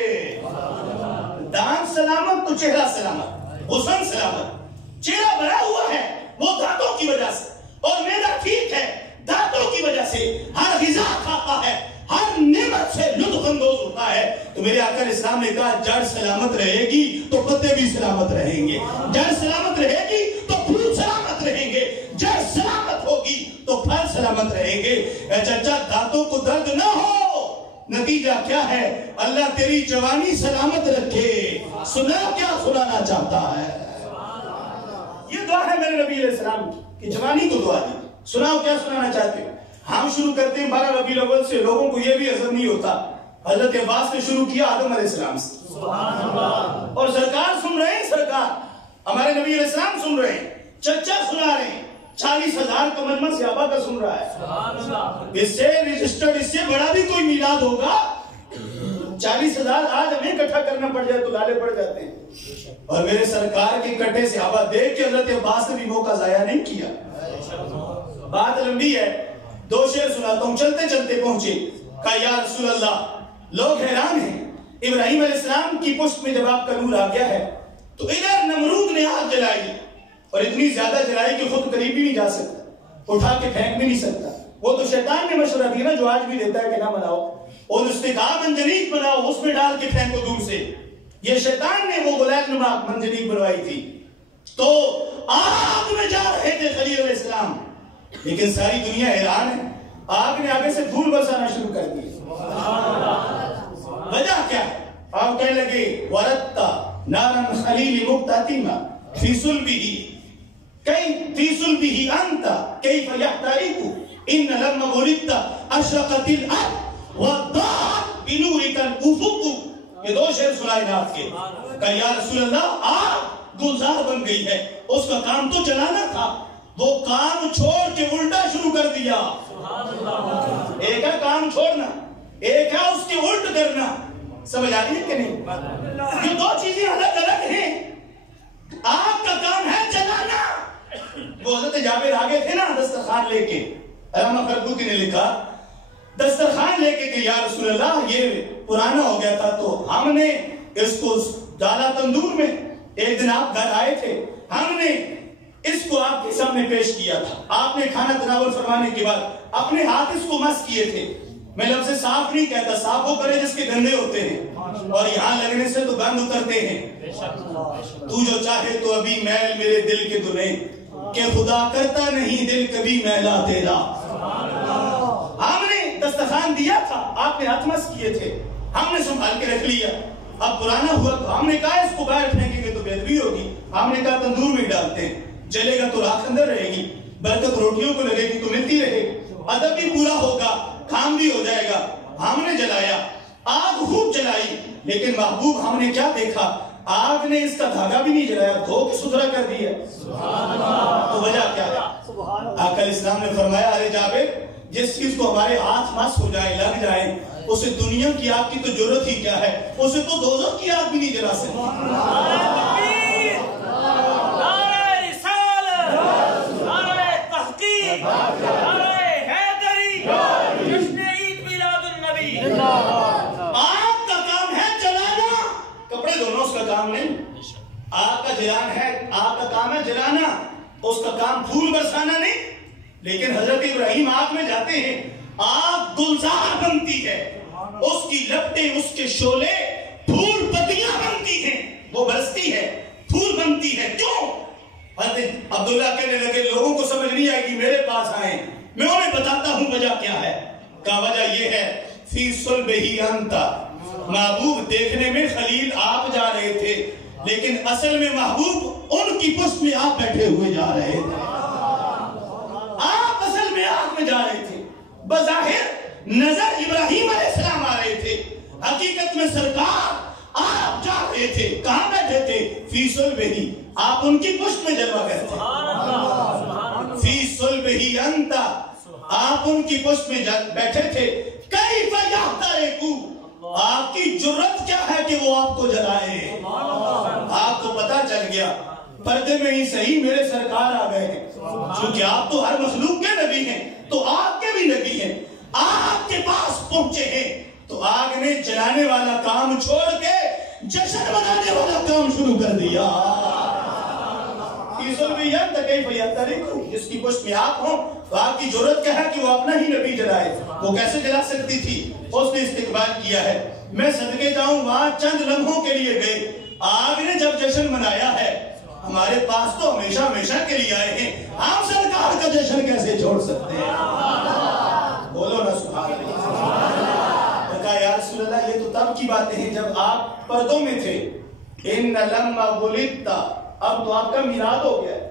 دانت سلامت تو چہرہ سلامت، حسن سلامت، چہرہ بھرا ہوا ہے وہ دانتوں کی وجہ سے، اور میرا ٹھیک ہے دانتوں کی وجہ سے، ہر غذا کھاتا ہے، ہر نعمت سے لطف اندوز ہوتا ہے، تو میرے آقا اسلام نے کہا جڑ سلامت رہے گی تو پتے بھی سلامت رہیں گے، جڑ سلامت رہے گی تو پھول سلامت رہیں گے، جڑ سلامت ہوگی تو پھل سلامت رہیں گے۔ اے چچا دانتوں کو درد نہ ہو، نتیجہ کیا ہے؟ اللہ تیری جوانی سلامت رکھے، سنا کیا سنانا چاہتا ہے؟ یہ دعا ہے میرے نبی علیہ السلام کی کہ جوانی کو دعا دی، سناؤ کیا سنانا چاہتے ہو؟ ہم شروع کرتے ہیں 12 ربیع الاول سے، لوگوں کو یہ بھی ہضم نہیں ہوتا۔ حضرت عباس نے شروع کیا آدم علیہ السلام سے، اور سرکار سن رہے ہیں، سرکار ہمارے نبی علیہ السلام سن رہے ہیں، چچا سنا رہے ہیں، 40,000 کا مجمع صحابہ کا سن رہا ہے۔ اس سے رجسٹرڈ، اس سے بڑا بھی کوئی میلاد ہوگا؟ 40,000 آج ہمیں اکٹھا کرنا پڑ جائے تو لالے پڑ جاتے ہیں۔ اور میرے سرکار کے کٹے صحابہ دیکھ کے حضرت عباس نے بھی موقع ضائع نہیں کیا۔ بات لمبی ہے، 2 شعر سناتا ہوں۔ چلتے چلتے پہنچے، کہا یا رسول اللہ، لوگ حیران ہیں، ابراہیم علیہ السلام کی پشت میں جب آپ کا نور آ گیا ہے تو ادھر نمرود نے آگ جلائی، اور اتنی زیادہ جلائی کہ خود قریب بھی نہیں جا سکتا، اٹھا کے پھینک بھی نہیں سکتا۔ وہ تو شیطان نے مشورہ دیا نا، جو آج بھی دیتا ہے کہ نہ بناؤ، اور اس نے کہا منجنیق بناؤ، اس میں ڈال کے پھینکو دور سے۔ یہ شیطان نے وہ غلیظ نما منجنیق بنوائی تھی۔ تو آگ میں جا رہے تھے خلیل علیہ السلام، لیکن ساری دنیا حیران ہے، آگ نے آگے سے پھول برسانا شروع کر دی۔ وجہ کیا ہے؟ آپ کہنے لگے وَرَدْتَ نَارًا خَلِيلِ مُقْتَتِمَ فِي صُلْبِهِ فِي صُلْبِهِ أَنْتَ كَيْفَ يَحْتَرِقُ إِنَّ لَمَّ وُلِدْتَ أَشْرَقَتِ الْأَرْضُ وَضَاءَتْ بِنُورِكَ الْأُفُقُ۔ یہ 2 شعر سنائے نات کے، کہ یا رسول اللہ، آگ گلزار بن گئی ہے، اس کا کام تو جلانا تھا، وہ کام چھوڑ کے الٹا شروع کر دیا۔ ایک ہے کام چھوڑنا، ایک ہے اس کے الٹ کرنا۔ سمجھ آ رہی ہے کہ نہیں؟ یہ 2 چیزیں الگ الگ ہیں۔ آگ کا کام ہے جلانا۔ وہ حضرت جابر آگے تھے نا دسترخوان لے کے، علامہ فرقوتی نے لکھا دسترخوان لے کے کہ یا رسول اللہ یہ پرانا ہو گیا تھا تو ہم نے اس کو ڈالا تندور میں۔ ایک دن آپ گھر آئے تھے، ہم نے اس کو آپ کے سامنے پیش کیا تھا، آپ نے کھانا تناول فرمانے کے بعد اپنے ہاتھ اس کو مس کیے تھے۔ میں لفظ صاف نہیں کہتا، صاف وہ کرے جس کے گندے ہوتے ہیں، اور یہاں لگنے سے تو گند اترتے ہیں۔ تو جو چاہے تو ابھی میل میرے دل کے دنے، کہ خدا کرتا نہیں دل کبھی میلا تیرا۔ ہم نے دسترخوان دیا تھا، آپ نے ہاتھ مس کیے تھے، ہم نے سنبھال کے رکھ لیا۔ اب پرانا ہوا تو ہم نے کہا اس کو باہر پھینکیں گے تو بے ادبی ہوگی، ہم نے کہا تندور میں ڈالتے ہیں، جلے گا تو راکھ اندر رہے گی، برکت روٹیوں کو لگے گی تو ملتی رہے، ادب بھی پورا ہوگا، کام بھی ہو جائے گا۔ ہم نے جلایا، آگ خوب جلائی، لیکن محبوب ہم نے کیا دیکھا؟ آگ نے اس کا دھاگا بھی نہیں جلایا، دھو کے ستھرا کر دیا۔ تو وجہ کیا ہے؟ آقا اسلام نے فرمایا ارے جابر، جس چیز کو ہمارے ہاتھ مس ہو جائے، لگ جائے، اسے دنیا کی آگ کی تو ضرورت ہی کیا ہے؟ اسے تو دوزخ کی آگ بھی نہیں جلا سکتی۔ آگ کا کام ہے جلانا، کپڑے دھونا اس کا کام نہیں۔ آگ کا جلان ہے، آگ کا کام ہے جلانا، اس کا کام پھول برسانا نہیں۔ لیکن حضرت ابراہیم آگ میں جاتے ہیں، آگ گلزار بنتی ہے، اس کی لپٹیں، اس کے شعلے پھول پتیاں بنتی ہیں، وہ برستی ہے، پھول بنتی ہے۔ کیوں؟ حضرت عبداللہ کہنے لگے لوگوں کو سمجھ نہیں آئے گی، میرے پاس آئیں، میں انہیں بتاتا ہوں وجہ کیا ہے۔ کہا وجہ یہ ہے فی صلبہ انت، محبوب دیکھنے میں خلیل آپ جا رہے تھے، لیکن اصل میں محبوب ان کی پشت میں آپ بیٹھے ہوئے جا رہے تھے۔ آپ اصل میں آگ میں جا رہے تھے، بظاہر نظر ابراہیم علیہ السلام آ رہے تھے، حقیقت میں سرکار آپ جا رہے تھے۔ کہاں بیٹھے تھے؟ فی صلبہ، آپ ان کی پشت میں جلوہ کرتے۔ فی صلبہ انت، آپ ان کی پشت میں بیٹھے تھے۔ کیف یحترقو، آپ کی جرت کیا ہے کہ وہ آپ کو جلائے؟ آپ کو پتا چل گیا، پردے میں ہی صحیح میرے سرکار آ گئے ہیں، چونکہ آپ تو ہر مخلوق کے نبی ہیں تو آپ کے بھی نبی ہیں، آپ کے پاس پہنچے ہیں تو آگ نے جلانے والا کام چھوڑ کے جشن منانے والا کام شروع کر دیا۔ جس کی پشت میں آپ ہوں تو آپ کی ضرورت کیا ہے کہ وہ اپنا ہی نبی جلائے؟ وہ کیسے جلا سکتی تھی؟ اس نے استقبال کیا ہے۔ میں صدقے جاؤں، وہاں چند لمحوں کے لیے گئے، آگ نے جب جشن منایا ہے، ہمارے پاس تو ہمیشہ ہمیشہ کے لیے آئے ہیں، ہم سرکار کا جشن کیسے چھوڑ سکتے ہیں؟ بولو نا سبحان اللہ۔ کہا یا رسول اللہ یہ تو تب کی باتیں ہیں جب آپ پردوں میں تھے۔ ان لما ولدت، اب تو آپ کا میلاد ہو گیا ہے،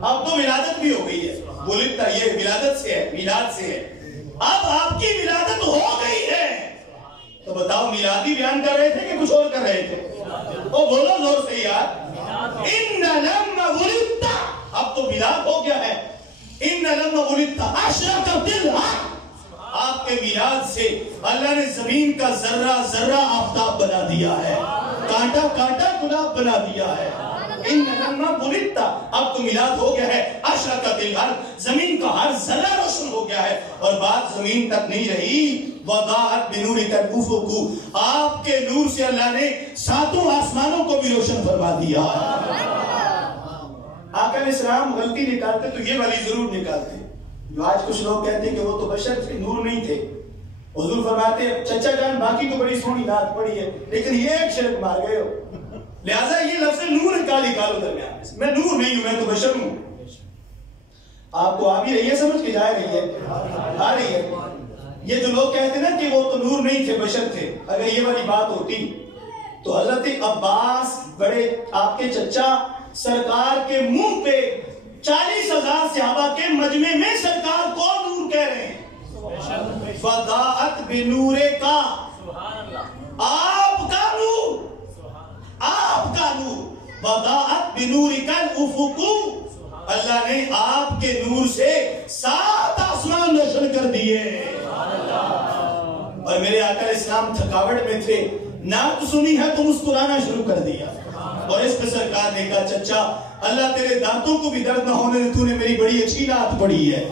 اب تو ولادت بھی ہو گئی ہے۔ ولدت یہ ولادت سے ہے، میلاد سے ہے۔ اب آپ کی ولادت ہو گئی ہے، تو بتاؤ میلادی بیان کر رہے تھے کہ کچھ اور کر رہے تھے؟ او بولو زور سے یار، ان لما ولدت، اب تو میلاد ہو گیا ہے، ان لما ولدت اشرقت الارض، آپ کے میلاد سے اللہ نے زمین کا ذرہ ذرہ آفتاب بنا دیا ہے، کانٹا کانٹا گلاب بنا دیا ہے۔ ان لما ولدت، اب تو میلاد ہو گیا ہے، اشرقت الارض، زمین کا ہر ذرہ روشن ہو گیا ہے، اور بات زمین تک نہیں رہی، وضاءت بنورک الافق، آپ کے نور سے اللہ نے ساتوں آسمانوں کو بھی روشن فرما دیا۔ آقا علیہ السلام غلطی نکالتے تو یہ والی ضرور نکالتے، جو آج کچھ لوگ کہتے ہیں کہ وہ تو بشر تھے، نور نہیں تھے۔ حضور فرماتے ہیں چچا جان باقی تو بڑی سونی نعت پڑی ہے، لیکن یہ ایک شرک مار گئے ہو، لہٰذا یہ لفظ نور نکالو درمیان میں، میں نور نہیں ہوں، میں تو بشر ہوں۔ آپ کو آ بھی رہی ہے، سمجھ کے جا رہی ہے، آ رہی ہے۔ یہ جو لوگ کہتے ہیں نا کہ وہ تو نور نہیں تھے بشر تھے، اگر یہ والی بات ہوتی تو حضرت عباس بڑے آپ کے چچا سرکار کے منہ پہ 40,000 صحابہ کے مجمع میں سرکار کو نور کہہ رہے ہیں، فضاءت بنور کا، آپ کا نور، آپ کا نور، وضاءت بنور کا الافق، اللہ نے آپ کے نور سے 7 آسمان روشن کر دیے۔ اور میرے آقا علیہ السلام تھکاوٹ میں تھے، نعت سنی ہے تو مسکرانا شروع کر دیا، اور اس پہ سرکار نے کہا چچا اللہ تیرے دانتوں کو بھی درد نہ ہونے دے، تو نے میری بڑی اچھی نعت پڑھی ہے،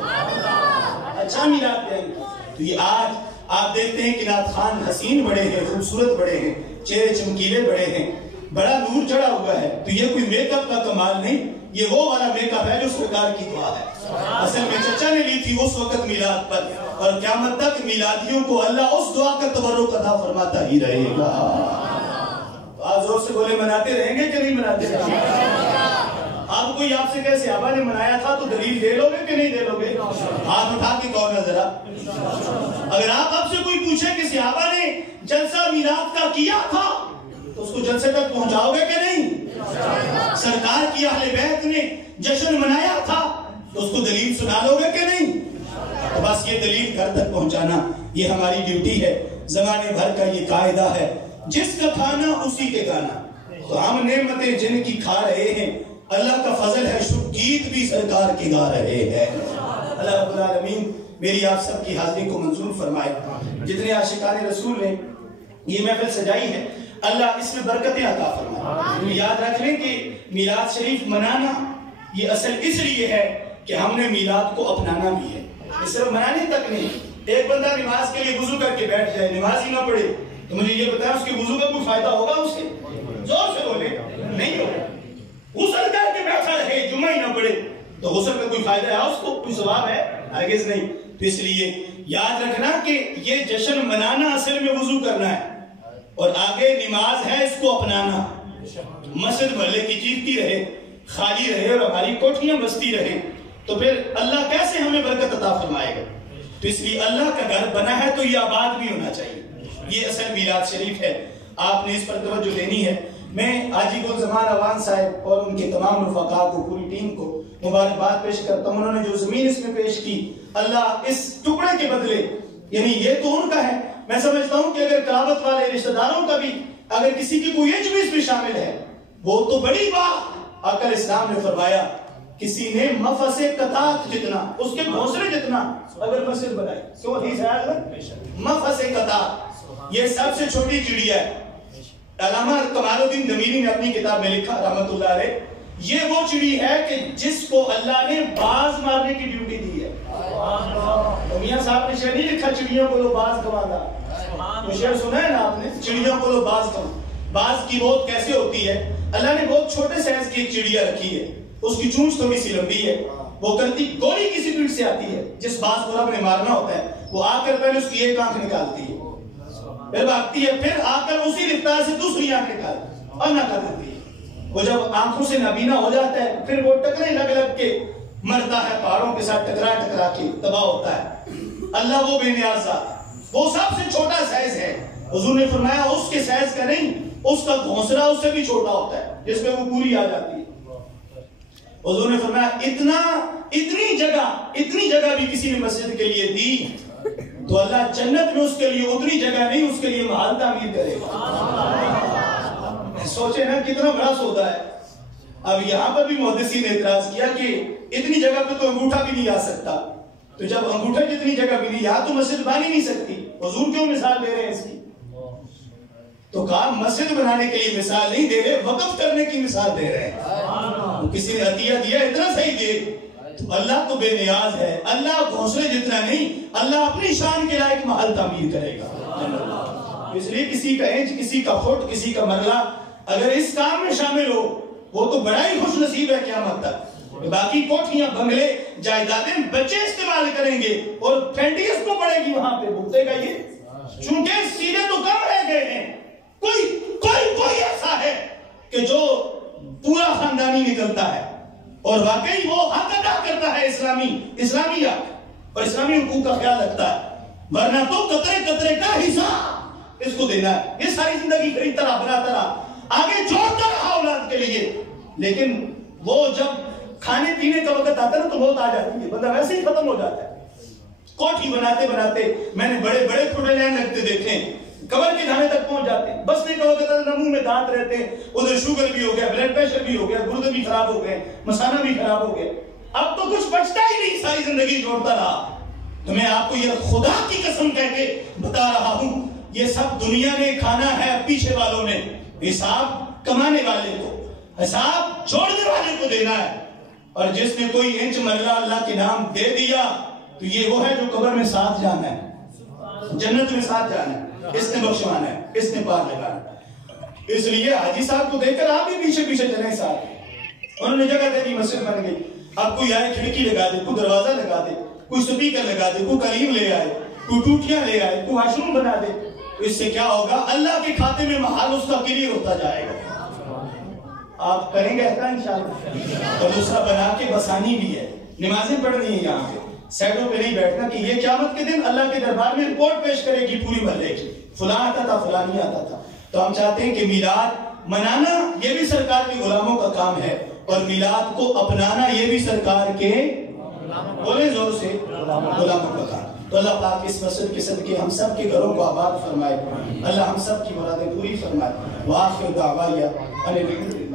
اچھا میلاد بیان کیا۔ تو یہ آج آپ دیکھتے ہیں کہ نعت خان حسین بڑے ہیں، خوبصورت بڑے ہیں، چہرے چمکیلے بڑے ہیں، بڑا نور چڑھا ہوا ہے، تو یہ کوئی میک اپ کا کمال نہیں، یہ وہ والا میک اپ ہے جو سرکار کی دعا ہے۔ اصل میں چچا نے لی تھی اس وقت میلاد پر، اور قیامت تک میلادیوں کو اللہ اس دعا کا تبرک عطا فرماتا ہی رہے گا۔ آج زور سے بولے مناتے رہیں گے کہ نہیں مناتے رہیں گے؟ آپ کوئی آپ سے کہے صحابہ نے منایا تھا تو دلیل دے لو گے کہ نہیں دے لو گے؟ ہاتھ اٹھا کے کہو نا ذرا۔ اگر آپ سے کوئی پوچھے کہ صحابہ نے جلسہ میلاد کا کیا تھا تو اس کو جلسے تک پہنچاؤ گے کہ نہیں؟ سرکار کی اہل بیت نے جشن منایا تھا تو اس کو دلیل سنا لو گے کہ نہیں؟ تو بس یہ دلیل گھر تک پہنچانا یہ ہماری ڈیوٹی ہے، زمانے بھر کا یہ قاعدہ ہے، جس کا کھانا اسی کے گانا۔ تو ہم نعمتیں جن کی کھا رہے ہیں، اللہ کا فضل ہے، گیت بھی سرکار کے گا رہے ہیں۔ اللہ رب العالمین میری آپ سب کی حاضری کو منظور فرمائے۔ جتنے عاشقان رسول نے یہ محفل سجائی ہے، اللہ اس میں برکتیں عطا فرمائے۔ یاد رکھ لیں کہ میلاد شریف منانا یہ اصل اس لیے ہے کہ ہم نے میلاد کو اپنانا بھی ہے، صرف منانے تک نہیں۔ ایک بندہ نماز کے لیے وضو کر کے بیٹھ جائے، نماز ہی نہ پڑھے، تو مجھے یہ بتایا اس کے وضو کا کوئی فائدہ ہوگا اس کے؟ زور سے بولے، نہیں ہوگا۔ غسل کر کے بیٹھا رہے، جمعہ ہی نہ پڑھے، تو غسل کا کوئی فائدہ ہے اس کو؟ کوئی ثواب ہے؟ ہرگز نہیں۔ تو اس لیے یاد رکھنا کہ یہ جشن منانا اصل میں وضو کرنا ہے، اور آگے نماز ہے اس کو اپنانا۔ مسجد محلے کی چیختی رہے، خالی رہے، اور ہماری کوٹھیاں بستی رہے، تو پھر اللہ کیسے ہمیں برکت عطا فرمائے گا؟ تو اس لیے اللہ کا گھر بنا ہے تو یہ آباد بھی ہونا چاہیے۔ یہ اصل میلاد شریف ہے، آپ نے اس پر توجہ دینی ہے۔ میں حاجی گل زمان اوان صاحب اور ان کے تمام رفقا کو، پوری ٹیم کو مبارکباد پیش کرتا ہوں۔ انہوں نے جو زمین اس میں پیش کی، اللہ اس ٹکڑے کے بدلے، یعنی یہ تو ان کا ہے، میں سمجھتا ہوں کہ اگر قرابت والے رشتہ داروں کا بھی اگر کسی کی کوئی عجب اس میں شامل ہے، وہ تو بڑی بات۔ آقا علیہ السلام نے فرمایا کسی نے مفس قطات جتنا، اس کے گھونسلے جتنا اگر مسجد بنائی، کیوں حدیث ہے مفس قطات، یہ سب سے چھوٹی چڑیا ہے۔ علامہ کمال الدین دمیری نے اپنی کتاب میں لکھا رحمت اللہ علیہ، یہ وہ چڑی ہے کہ جس کو اللہ نے باز مارنے کی ڈیوٹی دی ہے۔ میاں صاحب نے شعر نہیں لکھا چڑیوں کو لو باز کمانا، وہ شعر سنا ہے نا آپ نے، چڑیوں کو لو باز کمانا۔ باز کی موت کیسے ہوتی ہے؟ اللہ نے بہت چھوٹے سائز کی ایک چڑیا رکھی ہے، اس کی چونچ تھوڑی سی لمبی ہے، وہ کرتی گولی کی سپیڈ سے آتی ہے، جس باز کو رب نے مارنا ہوتا ہے وہ آ کر پہلے اس کی ایک آنکھ نکالتی ہے، پھر بھاگتی ہے، پھر آ کر اسی رفتار سے دوسری آنکھ نکالتی ہے اور نہ کر دیتی ہے۔ وہ جب آنکھوں سے نابینا ہو جاتا ہے پھر وہ ٹکرے لگ لگ کے مرتا ہے، پہاڑوں کے ساتھ ٹکرا ٹکرا کے تباہ ہوتا ہے۔ اللہ وہ بے نیاز ذات، وہ سب سے چھوٹا سائز ہے۔ حضور نے فرمایا اس کے سائز کا نہیں، اس کا گھونسلہ اس سے بھی چھوٹا ہوتا ہے جس میں وہ پوری آ جاتی ہے۔ حضور نے فرمایا اتنی جگہ بھی کسی نے مسجد کے لیے دی تو اللہ جنت میں اس کے لیے اتنی جگہ نہیں، اس کے لیے محل تعمیر کرے گا۔ سوچے نا کتنا بڑا سودا ہے۔ اب یہاں پر بھی محدثین نے اعتراض کیا کہ اتنی جگہ پہ تو انگوٹھا بھی نہیں آ سکتا، تو جب انگوٹھا جتنی جگہ بھی نہیں، یہاں تو مسجد بن ہی نہیں سکتی، حضور کیوں مثال دے رہے ہیں اس کی؟ تو کہا مسجد بنانے کے لیے مثال نہیں دے رہے، وقف کرنے کی مثال دے رہے ہیں۔ کسی نے عطیہ دیا اتنا صحیح دے، تو اللہ تو بے نیاز ہے، اللہ گھونسلے جتنا نہیں، اللہ اپنی شان کے لائق محل تعمیر کرے گا۔ اس لیے کسی کا انچ، کسی کا فٹ، کسی کا مرلہ اگر اس کام میں شامل ہو وہ تو بڑا ہی خوش نصیب ہے قیامت تک۔ باقی کوٹھیاں، بنگلے، جائیدادیں بچے استعمال کریں گے اور پھینٹی اس کو پڑے گی وہاں پہ، بھگتے گا یہ، چونکہ سیدھے تو کم رہ گئے ہیں۔ کوئی ایسا ہے کہ جو پورا خاندانی نکلتا ہے اور واقعی وہ حق ادا کرتا ہے اسلامی حق اور اسلامی حقوق کا خیال رکھتا ہے، ورنہ تو قطرے قطرے کا حساب اس کو دینا ہے۔ یہ ساری زندگی خریدتا رہا، بناتا رہا، آگے جوڑتا رہا اولاد کے لیے، لیکن وہ جب کھانے پینے کا وقت آتا ہے نا تو موت آ جاتی ہے، بندہ ویسے ہی ختم ہو جاتا ہے۔ کوٹھی بناتے بناتے میں نے بڑے بڑے کھڑے لین لگتے دیکھے، قبر کے دھانے تک پہنچ جاتے ہیں، بس نہیں کہو کہ منہ میں دانت رہتے ہیں، ادھر شوگر بھی ہو گیا، بلڈ پریشر بھی ہو گیا، گردے بھی خراب ہو گئے، مثانہ بھی خراب ہو گئے، اب تو کچھ بچتا ہی نہیں، ساری زندگی جوڑتا رہا۔ تو میں آپ کو یہ خدا کی قسم کہہ کے بتا رہا ہوں، یہ سب دنیا نے کھانا ہے، پیچھے والوں نے حساب کمانے والے کو، حساب جوڑنے والے کو دینا ہے۔ اور جس نے کوئی انچ مرلہ اللہ کے نام دے دیا تو یہ وہ ہے جو قبر میں ساتھ جانا ہے، جنت میں ساتھ جانا ہے، اس نے بخشوانا ہے، اس نے پار لگانا ہے۔ اس لیے حاجی صاحب کو دیکھ کر آپ بھی پیچھے پیچھے چلیں ساتھ۔ انہوں نے جگہ دے دی، مسجد بن گئی، اب کوئی آئے کھڑکی لگا دے، کوئی دروازہ لگا دے، کوئی سپیکر لگا دے، کوئی کریم لے آئے، کوئی ٹوٹیاں لے آئے، کوئی واش روم بنا دے، اس سے کیا ہوگا؟ اللہ کے کھاتے میں محل اس کا کلیئر ہوتا جائے گا۔ آپ کریں گے ایسا انشاءاللہ؟ اور دوسرا بنا کے بسانی بھی ہے، نمازیں پڑھنی ہے یہاں پہ، سیٹوں پہ نہیں بیٹھنا کہ یہ قیامت کے دن اللہ کے دربار میں رپورٹ پیش کرے گی پوری محلے کی، فلاں آتا تھا، فلاں نہیں آتا تھا۔ تو ہم چاہتے ہیں کہ میلاد منانا یہ بھی سرکار کے غلاموں کا کام ہے، اور میلاد کو اپنانا یہ بھی سرکار کے، بولیں زور سے، غلاموں کا کام۔ تو اللہ پاک اس مسجد کے صدقے ہم سب کے گھروں کو آباد فرمائے، اللہ ہم سب کی مرادیں پوری فرمائے۔ وآخر دعوایا الحمدللہ۔